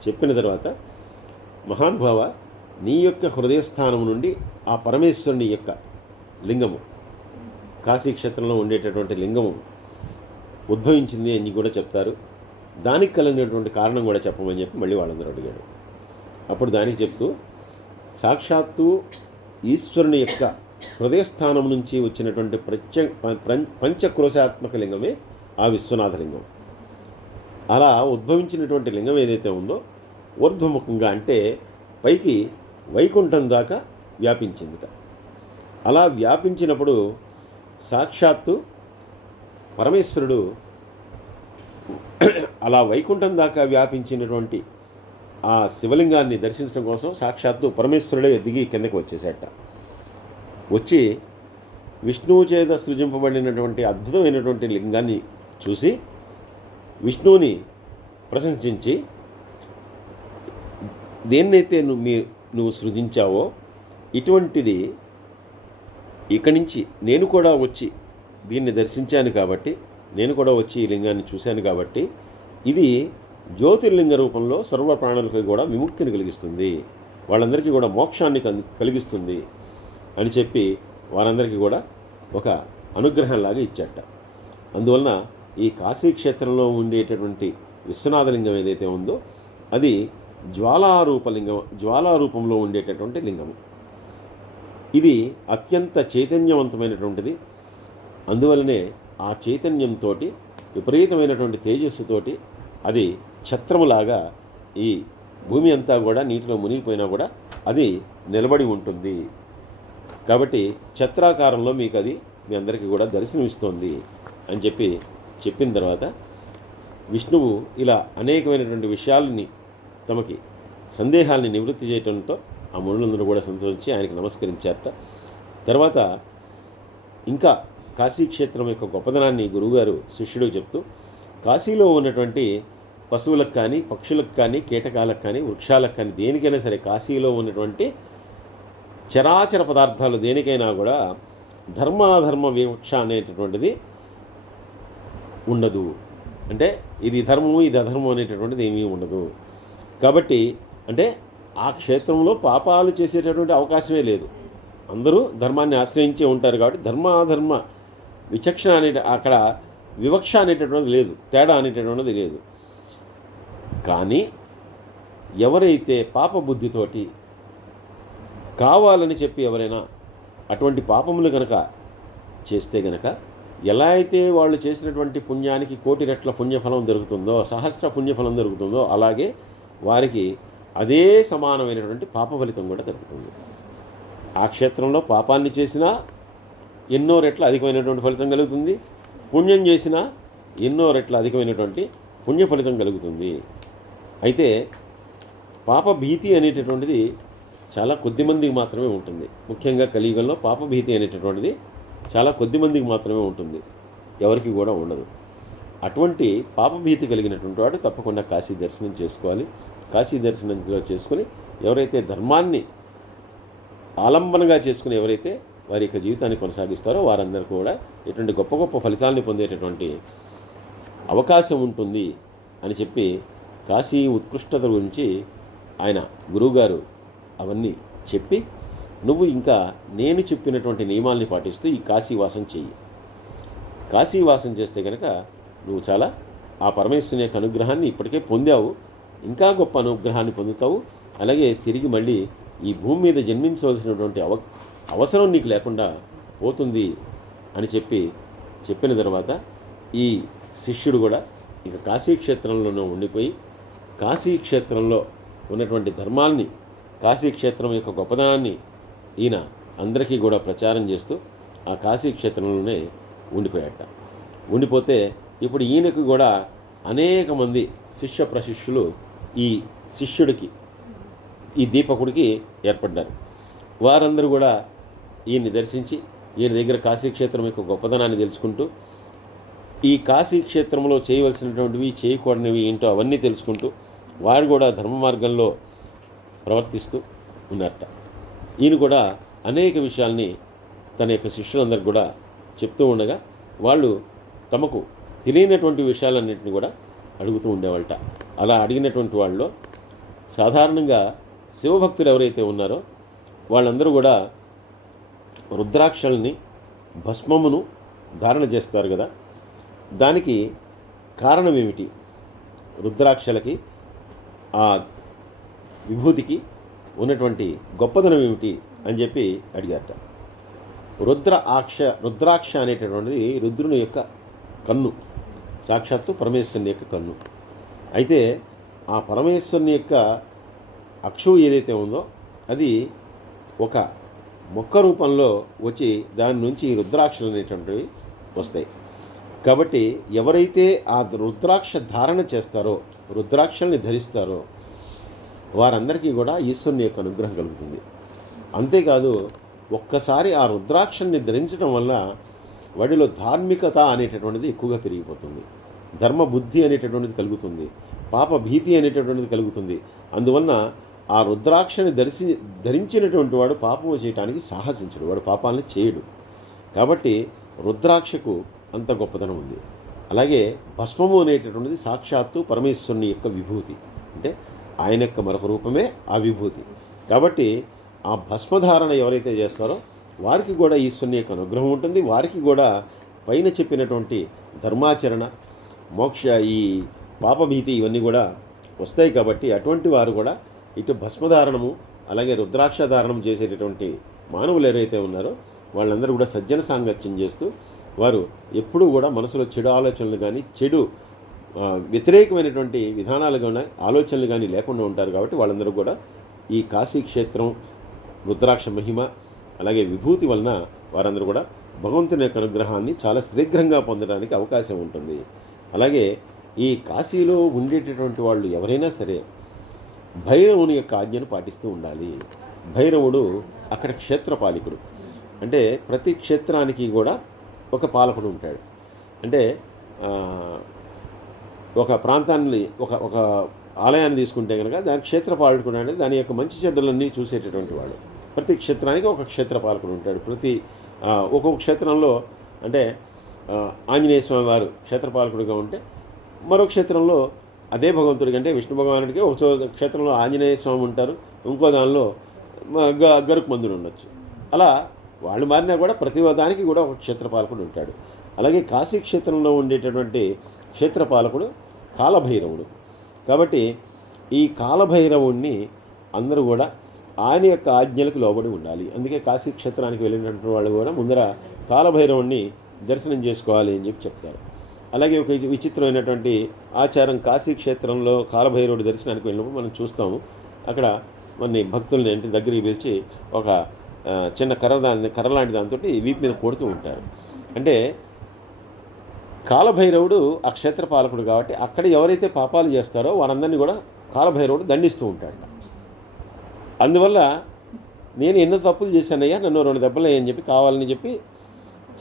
చెప్పిన తర్వాత, మహానుభావ, నీ యొక్క హృదయస్థానం నుండి ఆ పరమేశ్వరుని యొక్క లింగము, కాశీక్షేత్రంలో ఉండేటటువంటి లింగము ఉద్భవించింది అని కూడా చెప్తారు. దానికి కలిగినటువంటి కారణం కూడా చెప్పమని మళ్ళీ వాళ్ళందరూ అడిగారు. అప్పుడు దానికి చెప్తూ, సాక్షాత్తు ఈశ్వరుని యొక్క హృదయస్థానం నుంచి వచ్చినటువంటి పంచక్రోశాత్మక లింగమే ఆ విశ్వనాథలింగం. అలా ఉద్భవించినటువంటి లింగం ఏదైతే ఉందో ఊర్ధ్వముఖంగా, అంటే పైకి వైకుంఠం దాకా వ్యాపించిందిట. అలా వ్యాపించినప్పుడు సాక్షాత్తు పరమేశ్వరుడు అలా వైకుంఠం దాకా వ్యాపించినటువంటి ఆ శివలింగాన్ని దర్శించడం కోసం సాక్షాత్తు పరమేశ్వరుడే దిగి కిందకి వచ్చేసేట. వచ్చి విష్ణువు చేత సృజింపబడినటువంటి అద్భుతమైనటువంటి లింగాన్ని చూసి విష్ణువుని ప్రశంసించి, దేన్నైతే నువ్వు సృజించావో ఇటువంటిది ఇక్కడి నుంచి నేను కూడా వచ్చి దీన్ని దర్శించాను కాబట్టి, నేను కూడా వచ్చి ఈ లింగాన్ని చూశాను కాబట్టి, ఇది జ్యోతిర్లింగ రూపంలో సర్వ ప్రాణులకి కూడా విముక్తిని కలిగిస్తుంది, వాళ్ళందరికీ కూడా మోక్షాన్ని కలిగిస్తుంది అని చెప్పి వారందరికీ కూడా ఒక అనుగ్రహంలాగా ఇచ్చాట. అందువలన ఈ కాశీక్షేత్రంలో ఉండేటటువంటి విశ్వనాథలింగం ఏదైతే ఉందో అది జ్వాలారూపంలో ఉండేటటువంటి లింగము. ఇది అత్యంత చైతన్యవంతమైనటువంటిది. అందువలనే ఆ చైతన్యంతో, విపరీతమైనటువంటి తేజస్సుతోటి అది ఛత్రములాగా ఈ భూమి అంతా కూడా నీటిలో మునిగిపోయినా కూడా అది నిలబడి ఉంటుంది. కాబట్టి ఛత్రాకారంలో మీకు అది మీ అందరికీ కూడా దర్శనమిస్తోంది అని చెప్పిన తర్వాత విష్ణువు ఇలా అనేకమైనటువంటి విషయాలని తమకి సందేహాల్ని నివృత్తి చేయడంతో ఆ మునులందరూ కూడా సంతోషించి ఆయనకి నమస్కరించారట. తర్వాత ఇంకా కాశీక్షేత్రం యొక్క గొప్పదనాన్ని గురువుగారు శిష్యుడికి చెప్తూ, కాశీలో ఉన్నటువంటి పశువులకు కానీ, పక్షులకు కానీ, కీటకాలకు కానీ, వృక్షాలకు కానీ, దేనికైనా సరే కాశీలో ఉన్నటువంటి చరాచర పదార్థాలు దేనికైనా కూడా ధర్మాధర్మ వివక్ష అనేటటువంటిది ఉండదు. అంటే ఇది ధర్మము ఇది అధర్మం అనేటటువంటిది ఏమీ ఉండదు. కాబట్టి అంటే ఆ క్షేత్రంలో పాపాలు చేసేటటువంటి అవకాశమే లేదు. అందరూ ధర్మాన్ని ఆశ్రయించే ఉంటారు. కాబట్టి ధర్మాధర్మ విచక్షణ అక్కడ వివక్ష అనేటటువంటిది లేదు, తేడా అనేటటువంటిది లేదు. కానీ ఎవరైతే పాప బుద్ధితోటి కావాలని చెప్పి ఎవరైనా అటువంటి పాపములు కనుక చేస్తే గనక ఎలా అయితే వాళ్ళు చేసినటువంటి పుణ్యానికి 1,000,000 రెట్ల పుణ్యఫలం దొరుకుతుందో, సహస్ర పుణ్యఫలం దొరుకుతుందో, అలాగే వారికి అదే సమానమైనటువంటి పాప ఫలితం కూడా దొరుకుతుంది. ఆ క్షేత్రంలో పాపాన్ని చేసినా ఎన్నో రెట్ల అధికమైనటువంటి ఫలితం కలుగుతుంది, పుణ్యం చేసినా ఎన్నో రెట్ల అధికమైనటువంటి పుణ్య ఫలితం కలుగుతుంది. అయితే పాప భీతి అనేటటువంటిది చాలా కొద్ది మందికి మాత్రమే ఉంటుంది. ముఖ్యంగా కలియుగంలో పాప భీతి అనేటటువంటిది చాలా కొద్ది మందికి మాత్రమే ఉంటుంది, ఎవరికి కూడా ఉండదు. అటువంటి పాపభీతి కలిగినటువంటి వాడు తప్పకుండా కాశీ దర్శనం చేసుకోవాలి. కాశీ దర్శనంలో చేసుకుని ఎవరైతే ధర్మాన్ని ఆలంబనగా చేసుకుని ఎవరైతే వారి యొక్క జీవితాన్ని కొనసాగిస్తారో వారందరికీ కూడా ఇటువంటి గొప్ప గొప్ప ఫలితాలను పొందేటటువంటి అవకాశం ఉంటుంది అని చెప్పి కాశీ ఉత్కృష్టత గురించి ఆయన గురువుగారు అవన్నీ చెప్పి, నువ్వు ఇంకా నేను చెప్పినటువంటి నియమాల్ని పాటిస్తూ ఈ కాశీవాసం చెయ్యి. కాశీవాసం చేస్తే కనుక నువ్వు చాలా ఆ పరమేశ్వరుని యొక్క అనుగ్రహాన్ని ఇప్పటికే పొందావు, ఇంకా గొప్ప అనుగ్రహాన్ని పొందుతావు. అలాగే తిరిగి మళ్ళీ ఈ భూమి మీద జన్మించవలసినటువంటి అవసరం నీకు లేకుండా పోతుంది అని చెప్పిన తర్వాత ఈ శిష్యుడు కూడా ఇక కాశీక్షేత్రంలోనే ఉండిపోయి కాశీక్షేత్రంలో ఉన్నటువంటి ధర్మాల్ని, కాశీక్షేత్రం యొక్క గొప్పదనాన్ని ఈయన అందరికీ కూడా ప్రచారం చేస్తూ ఆ కాశీక్షేత్రంలోనే ఉండిపోయాట. ఉండిపోతే ఇప్పుడు ఈయనకు కూడా అనేక మంది శిష్య ప్రశిష్యులు ఈ శిష్యుడికి, ఈ దీపకుడికి ఏర్పడ్డారు. వారందరూ కూడా ఈయన్ని దర్శించి ఈయన దగ్గర కాశీక్షేత్రం యొక్క గొప్పదనాన్ని తెలుసుకుంటూ, ఈ కాశీక్షేత్రంలో చేయవలసినటువంటివి చేయకూడనివి ఏంటో అవన్నీ తెలుసుకుంటూ వారు కూడా ధర్మ మార్గంలో ప్రవర్తిస్తూ ఉన్నారట. ఈయన కూడా అనేక విషయాల్ని తన యొక్క శిష్యులందరికీ కూడా చెప్తూ ఉండగా వాళ్ళు తమకు తెలియనటువంటి విషయాలన్నింటినీ కూడా అడుగుతూ ఉండేవాళ్ళట. అలా అడిగినటువంటి వాళ్ళు సాధారణంగా శివభక్తులు ఎవరైతే ఉన్నారో వాళ్ళందరూ కూడా రుద్రాక్షల్ని, భస్మమును ధారణ చేస్తారు కదా, దానికి కారణం ఏమిటి, రుద్రాక్షలకి ఆ విభూతికి ఉన్నటువంటి గొప్పదనం ఏమిటి అని చెప్పి అడిగారట. రుద్రాక్ష అనేటటువంటిది రుద్రుని యొక్క కన్ను, సాక్షాత్తు పరమేశ్వరుని యొక్క కన్ను. అయితే ఆ పరమేశ్వరుని యొక్క అక్షు ఏదైతే ఉందో అది ఒక మొక్క రూపంలో వచ్చి దాని నుంచి రుద్రాక్షలు అనేటువంటివి వస్తాయి. కాబట్టి ఎవరైతే ఆ రుద్రాక్ష ధారణ చేస్తారో, రుద్రాక్షల్ని ధరిస్తారో వారందరికీ కూడా ఈశ్వరుని యొక్క అనుగ్రహం కలుగుతుంది. అంతేకాదు ఒక్కసారి ఆ రుద్రాక్షల్ని ధరించడం వల్ల వాడిలో ధార్మికత అనేటటువంటిది ఎక్కువగా పెరిగిపోతుంది, ధర్మబుద్ధి అనేటటువంటిది కలుగుతుంది, పాప భీతి అనేటటువంటిది కలుగుతుంది. అందువలన ఆ రుద్రాక్షని ధరించినటువంటి వాడు పాపము చేయడానికి సాహసించడు, వాడు పాపాలని చేయడు. కాబట్టి రుద్రాక్షకు అంత గొప్పదనం ఉంది. అలాగే భస్మము అనేటటువంటిది సాక్షాత్తు పరమేశ్వరుని యొక్క విభూతి, అంటే ఆయన యొక్క మరొక రూపమే ఆ విభూతి. కాబట్టి ఆ భస్మధారణ ఎవరైతే చేస్తారో వారికి కూడా ఈశ్వరుని యొక్క అనుగ్రహం ఉంటుంది. వారికి కూడా పైన చెప్పినటువంటి ధర్మాచరణ, మోక్ష, ఈ పాపభీతి ఇవన్నీ కూడా వస్తాయి. కాబట్టి అటువంటి వారు కూడా ఇటు భస్మధారణము అలాగే రుద్రాక్ష ధారణం చేసేటటువంటి మానవులు ఎవరైతే ఉన్నారో వాళ్ళందరూ కూడా సజ్జన సాంగత్యం చేస్తూ వారు ఎప్పుడూ కూడా మనసులో చెడు ఆలోచనలు కానీ చెడు వ్యతిరేకమైనటువంటి విధానాలు కానీ ఆలోచనలు కానీ లేకుండా ఉంటారు. కాబట్టి వాళ్ళందరూ కూడా ఈ కాశీ క్షేత్రం రుద్రాక్ష మహిమ అలాగే విభూతి వలన వారందరూ కూడా భగవంతుని యొక్క అనుగ్రహాన్ని చాలా శీఘ్రంగా పొందడానికి అవకాశం ఉంటుంది. అలాగే ఈ కాశీలో ఉండేటటువంటి వాళ్ళు ఎవరైనా సరే భైరవుని యొక్క ఆజ్ఞను పాటిస్తూ ఉండాలి. భైరవుడు అక్కడ క్షేత్రపాలికుడు. అంటే ప్రతి క్షేత్రానికి కూడా ఒక పాలకుడు ఉంటాడు. అంటే ఒక ప్రాంతాన్ని ఒక ఆలయాన్ని తీసుకుంటే కనుక దాని క్షేత్రపాలకుడు అంటే దాని యొక్క మంచి చెడ్డలన్నీ చూసేటటువంటి వాడు. ప్రతి క్షేత్రానికి ఒక క్షేత్రపాలకుడు ఉంటాడు. ఒక్కొక్క క్షేత్రంలో అంటే ఆంజనేయ స్వామి వారు క్షేత్రపాలకుడిగా ఉంటే మరో క్షేత్రంలో అదే భగవంతుడికి అంటే విష్ణు భగవానుడికి ఒక క్షేత్రంలో ఆంజనేయ స్వామి ఉంటారు, ఇంకో దానిలో గరుకుమందుడు ఉండొచ్చు. అలా వాళ్ళు మారినా కూడా ప్రతి దానికి కూడా ఒక క్షేత్రపాలకుడు ఉంటాడు. అలాగే కాశీ క్షేత్రంలో ఉండేటటువంటి క్షేత్రపాలకుడు కాలభైరవుడు. కాబట్టి ఈ కాలభైరవుణ్ణి అందరూ కూడా ఆయన యొక్క ఆజ్ఞలకు లోబడి ఉండాలి. అందుకే కాశీ క్షేత్రానికి వెళ్ళినటువంటి వాళ్ళు కూడా ముందర కాలభైరవుణ్ణి దర్శనం చేసుకోవాలి అని చెప్పి చెప్తారు. అలాగే ఒక విచిత్రమైనటువంటి ఆచారం, కాశీ క్షేత్రంలో కాలభైరవుడి దర్శనానికి వెళ్ళినప్పుడు మనం చూస్తాము. అక్కడ మన భక్తుల్ని అంటే దగ్గరికి పిలిచి ఒక చిన్న కర్ర లాంటి దాంతో వీపు మీద కొడుతూ ఉంటారు. అంటే కాలభైరవుడు ఆ క్షేత్రపాలకుడు కాబట్టి అక్కడ ఎవరైతే పాపాలు చేస్తారో వారందరినీ కూడా కాలభైరవుడు దండిస్తూ ఉంటాడు. అందువల్ల నేను ఎన్నో తప్పులు చేశానయ్యా, నన్ను 2 దెబ్బలయ్యని చెప్పి కావాలని చెప్పి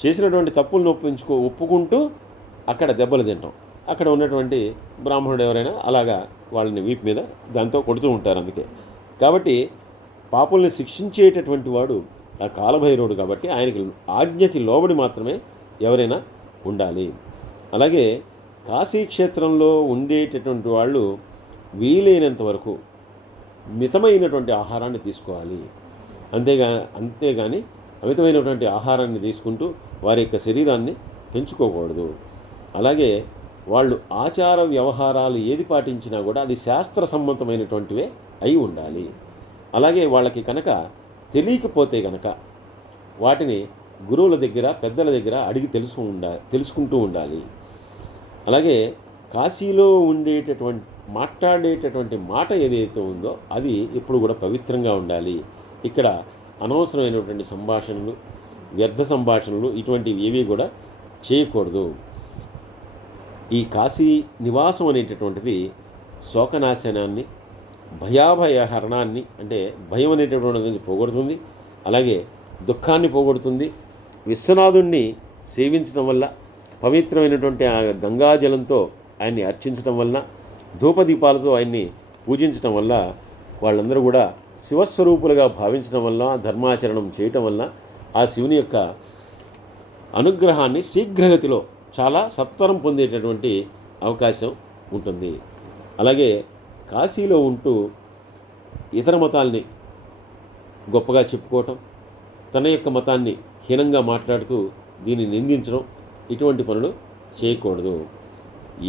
చేసినటువంటి తప్పులను ఒప్పుకుంటూ అక్కడ దెబ్బలు తింటాం. అక్కడ ఉన్నటువంటి బ్రాహ్మణుడు ఎవరైనా అలాగా వాళ్ళని వీపు మీద దాంతో కొడుతూ ఉంటారు. అందుకే కాబట్టి పాపుల్ని శిక్షించేటటువంటి వాడు ఆ కాలభైరవుడు. కాబట్టి ఆయనకి ఆజ్ఞకి లోబడి మాత్రమే ఎవరైనా ఉండాలి. అలాగే కాశీ క్షేత్రంలో ఉండేటటువంటి వాళ్ళు వీలైనంత వరకు మితమైనటువంటి ఆహారాన్ని తీసుకోవాలి. అంతేగాని అమితమైనటువంటి ఆహారాన్ని తీసుకుంటూ వారి యొక్క శరీరాన్ని పెంచుకోకూడదు. అలాగే వాళ్ళు ఆచార వ్యవహారాలు ఏది పాటించినా కూడా అది శాస్త్ర సమ్మతమైనటువంటివే అయి ఉండాలి. అలాగే వాళ్ళకి కనుక తెలియకపోతే కనుక వాటిని గురువుల దగ్గర పెద్దల దగ్గర అడిగి తెలుసుకుంటూ ఉండాలి. అలాగే కాశీలో మాట్లాడేటటువంటి మాట ఏదైతే ఉందో అది ఎప్పుడు కూడా పవిత్రంగా ఉండాలి. ఇక్కడ అనవసరమైనటువంటి సంభాషణలు, వ్యర్థ సంభాషణలు ఇటువంటివి ఏవి కూడా చేయకూడదు. ఈ కాశీ నివాసం అనేటటువంటిది శోకనాశనాన్ని, భయాభయహరణాన్ని అంటే భయం అనేటటువంటిది పోగొడుతుంది. అలాగే దుఃఖాన్ని పోగొడుతుంది. విశ్వనాథుణ్ణి సేవించడం వల్ల, పవిత్రమైనటువంటి ఆ గంగాజలంతో ఆయన్ని అర్చించడం వలన, ధూపదీపాలతో ఆయన్ని పూజించడం వల్ల వాళ్ళందరూ కూడా శివస్వరూపులుగా భావించడం వల్ల, ధర్మాచరణం చేయటం వల్ల ఆ శివుని యొక్క అనుగ్రహాన్ని శీఘ్రగతిలో చాలా సత్వరం పొందేటటువంటి అవకాశం ఉంటుంది. అలాగే కాశీలో ఉంటూ ఇతర మతాల్ని గొప్పగా చెప్పుకోవటం, తన యొక్క మతాన్ని హీనంగా మాట్లాడుతూ దీన్ని నిందించడం ఇటువంటి పనులు చేయకూడదు.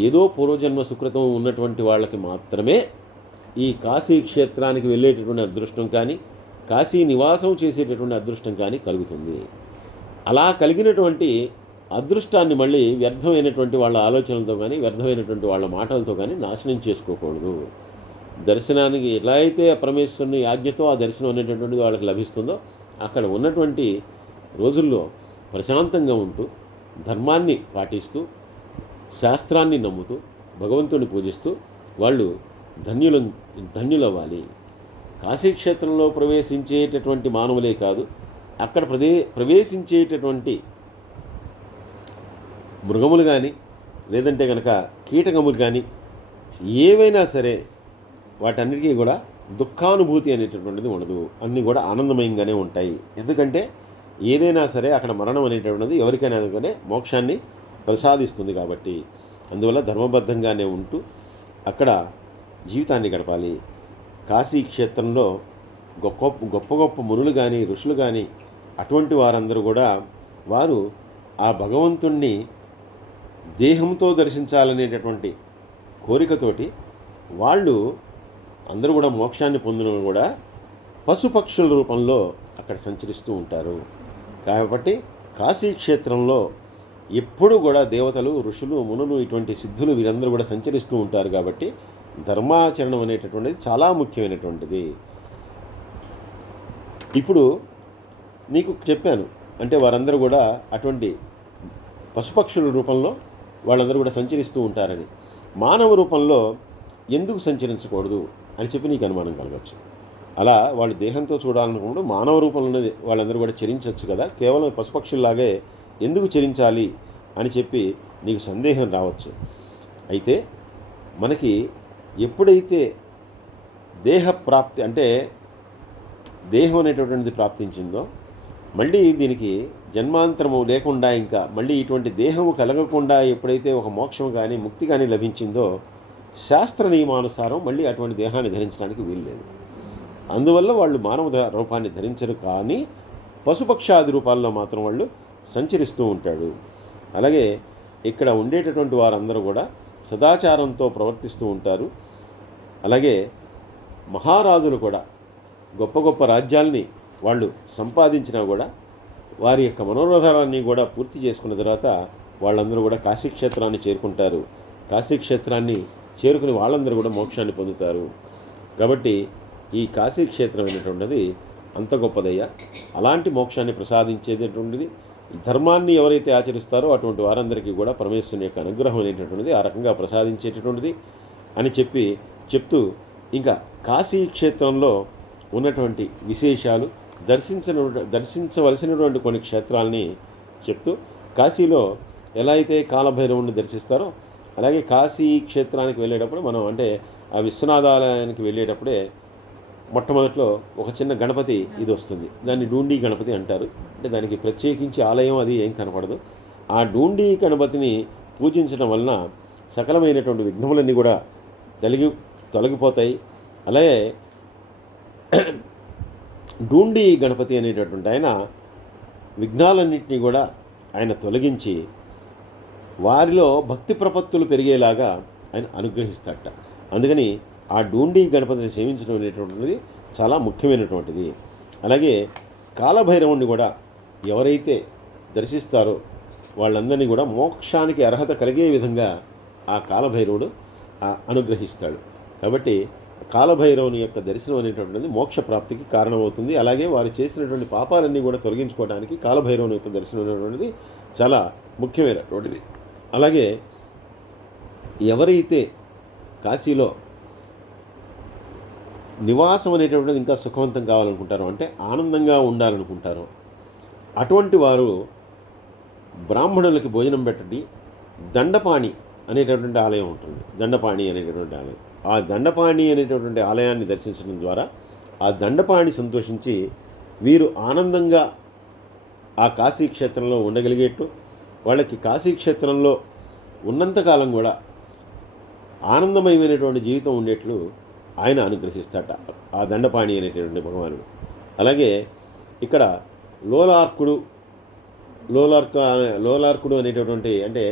ఏదో పూర్వజన్మ సుకృతం ఉన్నటువంటి వాళ్ళకి మాత్రమే ఈ కాశీ క్షేత్రానికి వెళ్ళేటటువంటి అదృష్టం కానీ, కాశీ నివాసం చేసేటటువంటి అదృష్టం కానీ కలుగుతుంది. అలా కలిగినటువంటి అదృష్టాన్ని మళ్ళీ వ్యర్థమైనటువంటి వాళ్ళ ఆలోచనలతో కానీ, వ్యర్థమైనటువంటి వాళ్ళ మాటలతో కానీ నాశనం చేసుకోకూడదు. దర్శనానికి ఎలా అయితే పరమేశ్వరుని ఆజ్ఞతో ఆ దర్శనం అనేటటువంటిది వాళ్ళకి లభిస్తుందో అక్కడ ఉన్నటువంటి రోజుల్లో ప్రశాంతంగా ఉంటూ, ధర్మాన్ని పాటిస్తూ, శాస్త్రాన్ని నమ్ముతూ, భగవంతుని పూజిస్తూ వాళ్ళు ధన్యులవ్వాలి. కాశీక్షేత్రంలో ప్రవేశించేటటువంటి మానవులే కాదు, అక్కడ ప్రవేశించేటటువంటి మృగములు కానీ లేదంటే కనుక కీటకములు కానీ ఏవైనా సరే వాటన్నిటికీ కూడా దుఃఖానుభూతి అనేటటువంటిది ఉండదు. అన్నీ కూడా ఆనందమయంగానే ఉంటాయి. ఎందుకంటే ఏదైనా సరే అక్కడ మరణం అనేటటువంటిది ఎవరికైనా కానీ మోక్షాన్ని ప్రసాదిస్తుంది. కాబట్టి అందువల్ల ధర్మబద్ధంగానే ఉంటూ అక్కడ జీవితాన్ని గడపాలి. కాశీ క్షేత్రంలో గొప్ప గొప్ప మునులు కానీ ఋషులు కానీ అటువంటి వారందరూ కూడా వారు ఆ భగవంతుణ్ణి దేహంతో దర్శించాలనేటటువంటి కోరికతోటి వాళ్ళు అందరూ కూడా మోక్షాన్ని పొందిన కూడా పశుపక్షుల రూపంలో అక్కడ సంచరిస్తూ ఉంటారు. కాబట్టి కాశీ క్షేత్రంలో ఎప్పుడు కూడా దేవతలు, ఋషులు, మునులు, ఇటువంటి సిద్ధులు వీరందరూ కూడా సంచరిస్తూ ఉంటారు. కాబట్టి ధర్మాచరణం అనేటటువంటిది చాలా ముఖ్యమైనటువంటిది. ఇప్పుడు నీకు చెప్పాను, అంటే వారందరూ కూడా అటువంటి పశుపక్షుల రూపంలో వాళ్ళందరూ కూడా సంచరిస్తూ ఉంటారని. మానవ రూపంలో ఎందుకు సంచరించకూడదు అని చెప్పి నీకు అనుమానం కలగచ్చు. అలా వాళ్ళు దేహంతో చూడాలనుకున్నప్పుడు మానవ రూపంలోనే వాళ్ళందరూ కూడా చరించవచ్చు కదా, కేవలం పశుపక్షుల్లాగే ఎందుకు చరించాలి అని చెప్పి నీకు సందేహం రావచ్చు. అయితే మనకి ఎప్పుడైతే దేహ ప్రాప్తి అంటే దేహం అనేటటువంటిది ప్రాప్తించిందో, మళ్ళీ దీనికి జన్మాంతరము లేకుండా ఇంకా మళ్ళీ ఇటువంటి దేహము కలగకుండా ఎప్పుడైతే ఒక మోక్షం కానీ ముక్తి కానీ లభించిందో, శాస్త్ర నియమానుసారం మళ్ళీ అటువంటి దేహాన్ని ధరించడానికి వీల్లేదు. అందువల్ల వాళ్ళు మానవ రూపాన్ని ధరించరు, కానీ పశుపక్షాది రూపాల్లో మాత్రం వాళ్ళు సంచరిస్తూ ఉంటాడు. అలాగే ఇక్కడ ఉండేటటువంటి వారందరూ కూడా సదాచారంతో ప్రవర్తిస్తూ ఉంటారు. అలాగే మహారాజులు కూడా గొప్ప గొప్ప రాజ్యాల్ని వాళ్ళు సంపాదించినా కూడా వారి యొక్క మనోరథాలన్నీ కూడా పూర్తి చేసుకున్న తర్వాత వాళ్ళందరూ కూడా కాశీక్షేత్రాన్ని చేరుకుంటారు. కాశీక్షేత్రాన్ని చేరుకుని వాళ్ళందరూ కూడా మోక్షాన్ని పొందుతారు. కాబట్టి ఈ కాశీక్షేత్రం అనేటువంటిది అంత గొప్పదయ్యా. అలాంటి మోక్షాన్ని ప్రసాదించేటటువంటిది. ఈ ధర్మాన్ని ఎవరైతే ఆచరిస్తారో అటువంటి వారందరికీ కూడా పరమేశ్వరుని యొక్క అనుగ్రహం అనేటటువంటిది ఆ రకంగా ప్రసాదించేటటువంటిది అని చెప్తూ ఇంకా కాశీక్షేత్రంలో ఉన్నటువంటి విశేషాలు, దర్శించవలసినటువంటి కొన్ని క్షేత్రాలని చెప్తూ, కాశీలో ఎలా అయితే కాలభైరవుని దర్శిస్తారో అలాగే కాశీ క్షేత్రానికి వెళ్ళేటప్పుడు మనం అంటే ఆ విశ్వనాథాలయానికి వెళ్ళేటప్పుడే మొట్టమొదట్లో ఒక చిన్న గణపతి ఇది వస్తుంది. దాన్ని డూండి గణపతి అంటారు. అంటే దానికి ప్రత్యేకించి ఆలయం అది ఏం కనపడదు. ఆ డూండి గణపతిని పూజించడం వలన సకలమైనటువంటి విఘ్నములన్నీ కూడా తొలగిపోతాయి. అలాగే డూండి గణపతి అనేటటువంటి ఆయన విఘ్నాలన్నింటినీ కూడా ఆయన తొలగించి వారిలో భక్తి ప్రపత్తులు పెరిగేలాగా ఆయన అనుగ్రహిస్తాడట. అందుకని ఆ డూండి గణపతిని సేవించడం అనేటువంటిది చాలా ముఖ్యమైనటువంటిది. అలాగే కాలభైరవుణ్ణి కూడా ఎవరైతే దర్శిస్తారో వాళ్ళందరినీ కూడా మోక్షానికి అర్హత కలిగే విధంగా ఆ కాలభైరవుడు అనుగ్రహిస్తాడు. కాబట్టి కాలభైరవుని యొక్క దర్శనం అనేటువంటిది మోక్ష ప్రాప్తికి కారణమవుతుంది. అలాగే వారు చేసినటువంటి పాపాలన్నీ కూడా తొలగించుకోవడానికి కాలభైరవుని యొక్క దర్శనం అనేటువంటిది చాలా ముఖ్యమైనటువంటిది. అలాగే ఎవరైతే కాశీలో నివాసం అనేటువంటిది ఇంకా సుఖవంతం కావాలనుకుంటారో, అంటే ఆనందంగా ఉండాలనుకుంటారో, అటువంటి వారు బ్రాహ్మణులకి భోజనం పెట్టండి. దండపాణి అనేటటువంటి ఆలయం ఉంటుంది. దండపాణి అనేటటువంటి ఆలయం. ఆ దండపాణి అనేటటువంటి ఆలయాన్ని దర్శించడం ద్వారా ఆ దండపాణి సంతోషించి వీరు ఆనందంగా ఆ కాశీక్షేత్రంలో ఉండగలిగేట్టు, వాళ్ళకి కాశీక్షేత్రంలో ఉన్నంతకాలం కూడా ఆనందమయమైనటువంటి జీవితం ఉండేట్లు ఆయన అనుగ్రహిస్తాట ఆ దండపాణి అనేటటువంటి భగవానుడు. అలాగే ఇక్కడ లోలార్కుడు అనేటటువంటి అంటే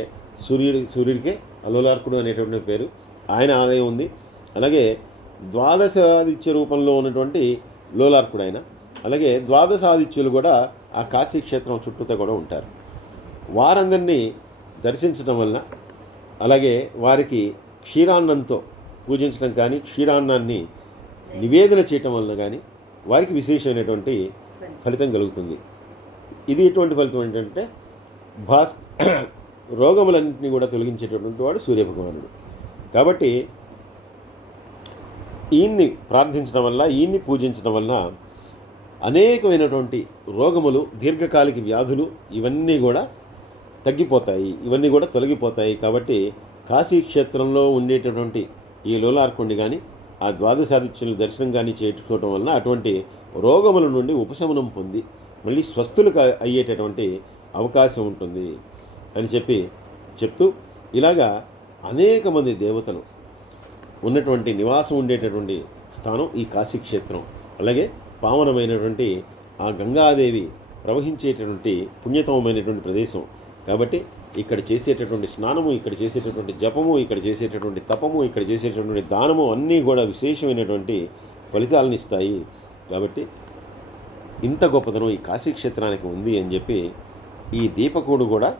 సూర్యుడికే లోలార్కుడు అనేటటువంటి పేరు, ఆయన ఆలయం ఉంది. అలాగే ద్వాదశాదిత్య రూపంలో ఉన్నటువంటి లోలార్కుడు ఆయన. అలాగే ద్వాదశాదిత్యులు కూడా ఆ కాశీక్షేత్రం చుట్టూతో కూడా ఉంటారు. వారందరినీ దర్శించడం వలన, అలాగే వారికి క్షీరాన్నంతో పూజించడం కానీ, క్షీరాన్నాన్ని నివేదన చేయటం వలన కానీ వారికి విశేషమైనటువంటి ఫలితం కలుగుతుంది. ఇది ఎటువంటి ఫలితం ఏంటంటే రోగములన్నింటినీ కూడా తొలగించేటటువంటి వాడు సూర్యభగవానుడు. కాబట్టి ఈయన్ని ప్రార్థించడం వల్ల, ఈయన్ని పూజించడం వలన అనేకమైనటువంటి రోగములు, దీర్ఘకాలిక వ్యాధులు ఇవన్నీ కూడా తగ్గిపోతాయి, ఇవన్నీ కూడా తొలగిపోతాయి. కాబట్టి కాశీక్షేత్రంలో ఉండేటటువంటి ఈ లోలార్కుడిని కానీ ఆ ద్వాదశాదిత్యుల దర్శనం కానీ చేసుకోవటం వలన అటువంటి రోగముల నుండి ఉపశమనం పొంది మళ్ళీ స్వస్థులు అయ్యేటటువంటి అవకాశం ఉంటుంది అని చెప్తూ ఇలాగా అనేక మంది దేవతలు ఉన్నటువంటి నివాసం ఉండేటటువంటి స్థానం ఈ కాశీక్షేత్రం. అలాగే పావనమైనటువంటి ఆ గంగాదేవి ప్రవహించేటటువంటి పుణ్యతమమైనటువంటి ప్రదేశం. కాబట్టి ఇక్కడ చేసేటటువంటి స్నానము, ఇక్కడ చేసేటటువంటి జపము, ఇక్కడ చేసేటటువంటి తపము, ఇక్కడ చేసేటటువంటి దానము అన్నీ కూడా విశేషమైనటువంటి ఫలితాలను ఇస్తాయి. కాబట్టి ఇంత గొప్పతనం ఈ కాశీక్షేత్రానికి ఉంది అని చెప్పి ఈ దీపకుడు కూడా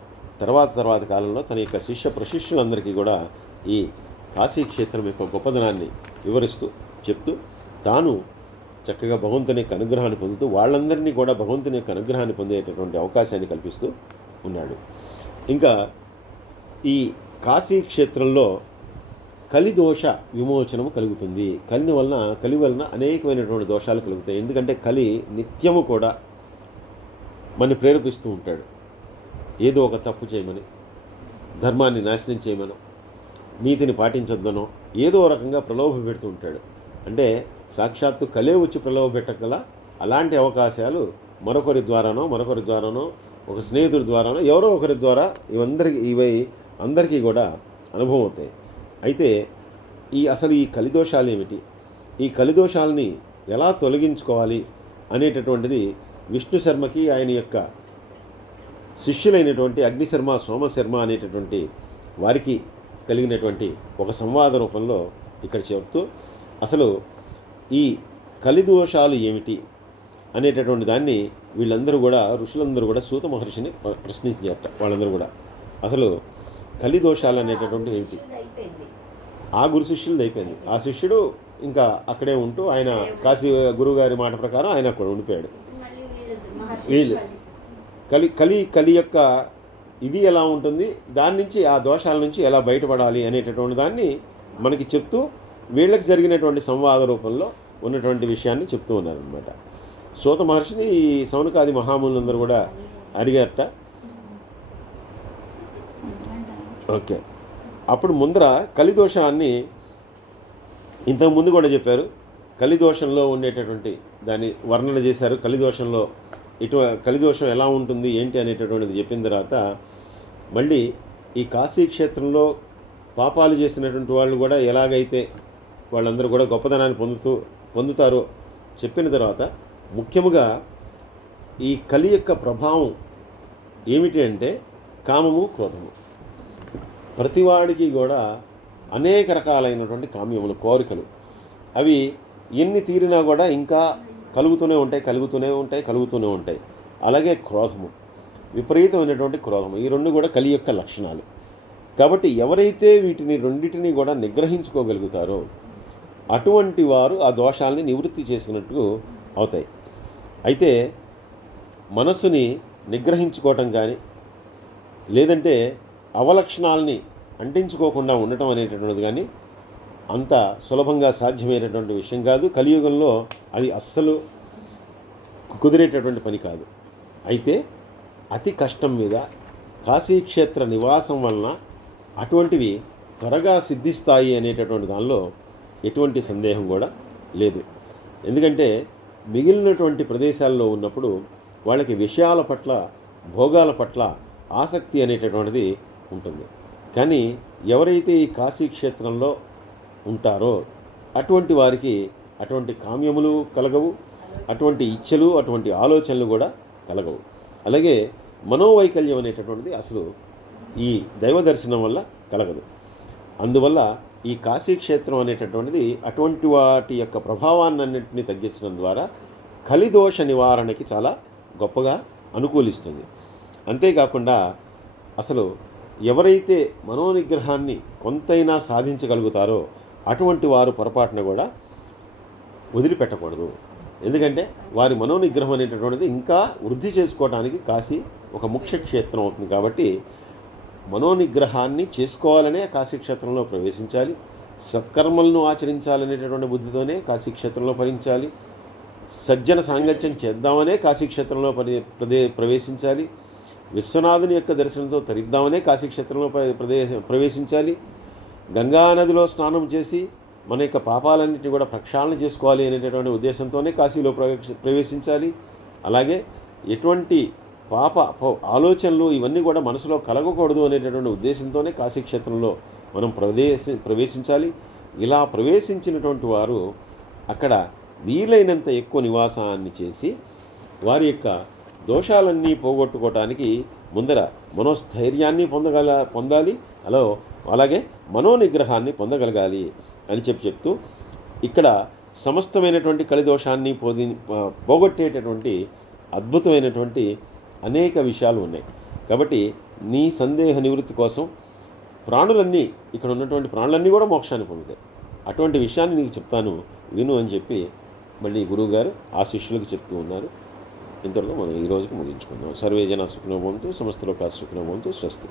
తర్వాత కాలంలో తన యొక్క శిష్య ప్రశిష్యులందరికీ కూడా ఈ కాశీ క్షేత్రం యొక్క గొప్పదనాన్ని వివరిస్తూ చెప్తూ తాను చక్కగా భగవంతుని యొక్క అనుగ్రహాన్ని పొందుతూ వాళ్ళందరినీ కూడా భగవంతుని యొక్క అనుగ్రహాన్ని పొందేటటువంటి అవకాశాన్ని కల్పిస్తూ ఉన్నాడు. ఇంకా ఈ కాశీ క్షేత్రంలో కలిదోష విమోచనము కలుగుతుంది. కలి వలన అనేకమైనటువంటి దోషాలు కలుగుతాయి. ఎందుకంటే కలి నిత్యము కూడా మనని ప్రేరేపిస్తూ ఉంటాడు. ఏదో ఒక తప్పు చేయమని, ధర్మాన్ని నాశనం చేయమనో, నీతిని పాటించొద్దనో ఏదో రకంగా ప్రలోభ పెడుతూ ఉంటాడు. అంటే సాక్షాత్తు కలే వచ్చి ప్రలోభ పెట్టగల అలాంటి అవకాశాలు మరొకరి ద్వారానో ఒక స్నేహితుడి ద్వారానో ఎవరో ఒకరి ద్వారా ఇవి అందరికీ కూడా అనుభవం అవుతాయి. అయితే అసలు ఈ కలిదోషాలు ఏమిటి, ఈ కలిదోషాలని ఎలా తొలగించుకోవాలి అనేటటువంటిది విష్ణు శర్మకి ఆయన యొక్క శిష్యులైనటువంటి అగ్నిశర్మ, సోమశర్మ అనేటటువంటి వారికి కలిగినటువంటి ఒక సంవాద రూపంలో ఇక్కడ చెప్తూ అసలు ఈ కలిదోషాలు ఏమిటి అనేటటువంటి దాన్ని ఋషులందరూ కూడా సూత మహర్షిని ప్రశ్నించారట. వాళ్ళందరూ కూడా అసలు కలిదోషాలు అనేటటువంటి ఏమిటి ఆ గురు శిష్యులది అయిపోయింది. ఆ శిష్యుడు ఇంకా అక్కడే ఉంటూ ఆయన కాశీ గురువుగారి మాట ప్రకారం ఆయన అక్కడ ఉండిపోయాడు. వీళ్ళు కలి యొక్క ఇది ఎలా ఉంటుంది, దాని నుంచి ఆ దోషాల నుంచి ఎలా బయటపడాలి అనేటటువంటి దాన్ని మనకి చెప్తూ వీళ్ళకి జరిగినటువంటి సంవాద రూపంలో ఉన్నటువంటి విషయాన్ని చెప్తూ ఉన్నారనమాట. సూత మహర్షిని ఈ సౌనకాది మహాములందరూ కూడా అడిగారట. ఓకే, అప్పుడు ముందర కలిదోషాన్ని ఇంతకుముందు కూడా చెప్పారు. కలిదోషంలో ఉండేటటువంటి దాన్ని వర్ణన చేశారు. కలిదోషం ఎలా ఉంటుంది ఏంటి అనేటటువంటిది చెప్పిన తర్వాత మళ్ళీ ఈ కాశీ క్షేత్రంలో పాపాలు చేసినటువంటి వాళ్ళు కూడా ఎలాగైతే వాళ్ళందరూ కూడా గొప్పదనాన్ని పొందుతారో చెప్పిన తర్వాత ముఖ్యముగా ఈ కలి యొక్క ప్రభావం ఏమిటి అంటే కామము, క్రోధము. ప్రతివాడికి కూడా అనేక రకాలైనటువంటి కామ్యములు, కోరికలు, అవి ఎన్ని తీరినా కూడా ఇంకా కలుగుతూనే ఉంటాయి. అలాగే క్రోధము, విపరీతమైనటువంటి క్రోధము, ఈ రెండు కూడా కలి యొక్క లక్షణాలు. కాబట్టి ఎవరైతే రెండింటిని కూడా నిగ్రహించుకోగలుగుతారో అటువంటి వారు ఆ దోషాలని నివృత్తి చేసినట్టు అవుతాయి. అయితే మనసుని నిగ్రహించుకోవటం కానీ లేదంటే అవలక్షణాలని అంటించుకోకుండా ఉండటం అనేటటువంటిది కానీ అంత సులభంగా సాధ్యమైనటువంటి విషయం కాదు. కలియుగంలో అది అస్సలు కుదిరేటటువంటి పని కాదు. అయితే అతి కష్టం మీద కాశీక్షేత్ర నివాసం వలన అటువంటివి త్వరగా సిద్ధిస్తాయి అనేటటువంటి దానిలో ఎటువంటి సందేహం కూడా లేదు. ఎందుకంటే మిగిలినటువంటి ప్రదేశాల్లో ఉన్నప్పుడు వాళ్ళకి విషయాల పట్ల, భోగాల పట్ల ఆసక్తి అనేటటువంటిది ఉంటుంది. కానీ ఎవరైతే ఈ కాశీక్షేత్రంలో ఉంటారో అటువంటి వారికి అటువంటి కామ్యములు కలగవు, అటువంటి ఇచ్ఛలు, అటువంటి ఆలోచనలు కూడా కలగవు. అలాగే మనోవైకల్యం అనేటటువంటిది అసలు ఈ దైవ దర్శనం వల్ల కలగదు. అందువల్ల ఈ కాశీక్షేత్రం అనేటటువంటిది అటువంటి వాటి యొక్క ప్రభావాన్నిన్నింటినీ తగ్గించడం ద్వారా కలిదోష నివారణకి చాలా గొప్పగా అనుకూలిస్తుంది. అంతేకాకుండా అసలు ఎవరైతే మనోనిగ్రహాన్ని కొంతైనా సాధించగలుగుతారో అటువంటి వారు పొరపాటున కూడా వదిలిపెట్టకూడదు. ఎందుకంటే వారి మనోనిగ్రహం అనేటటువంటిది ఇంకా వృద్ధి చేసుకోవడానికి కాశీ ఒక ముఖ్య క్షేత్రం అవుతుంది. కాబట్టి మనోనిగ్రహాన్ని చేసుకోవాలనే కాశీక్షేత్రంలో ప్రవేశించాలి. సత్కర్మలను ఆచరించాలనేటటువంటి బుద్ధితోనే కాశీక్షేత్రంలో పరించాలి. సజ్జన సాంగత్యం చేద్దామనే కాశీక్షేత్రంలో ప్రవేశించాలి. విశ్వనాథుని యొక్క దర్శనంతో తరిద్దామనే కాశీక్షేత్రంలో ప్రవేశించాలి. గంగానదిలో స్నానం చేసి మన యొక్క పాపాలన్నింటినీ కూడా ప్రక్షాళన చేసుకోవాలి అనేటటువంటి ఉద్దేశంతోనే కాశీలో ప్రవేశించాలి. అలాగే ఎటువంటి పాప ఆలోచనలు ఇవన్నీ కూడా మనసులో కలగకూడదు అనేటటువంటి ఉద్దేశంతోనే కాశీక్షేత్రంలో మనం ప్రవేశించాలి. ఇలా ప్రవేశించినటువంటి వారు అక్కడ వీలైనంత ఎక్కువ నివాసాన్ని చేసి వారి యొక్క దోషాలన్నీ పోగొట్టుకోవటానికి ముందర మనోస్థైర్యాన్ని పొందాలి. అలాగే మనోనిగ్రహాన్ని పొందగలగాలి అని చెప్తూ ఇక్కడ సమస్తమైనటువంటి కలిదోషాన్ని పోగొట్టేటటువంటి అద్భుతమైనటువంటి అనేక విషయాలు ఉన్నాయి. కాబట్టి నీ సందేహ నివృత్తి కోసం ప్రాణులన్నీ, ఇక్కడ ఉన్నటువంటి ప్రాణులన్నీ కూడా మోక్షాన్ని పొందుతాయి. అటువంటి విషయాన్ని నీకు చెప్తాను, విను అని చెప్పి మళ్ళీ గురువుగారు ఆ శిష్యులకు చెప్తూ ఉన్నారు. ఇంతలో మనం ఈ రోజుకి ముగించుకుందాం. సర్వే జన సుఖినో భవంతు, సమస్త లోకా సుఖినో భవంతు. స్వస్తి.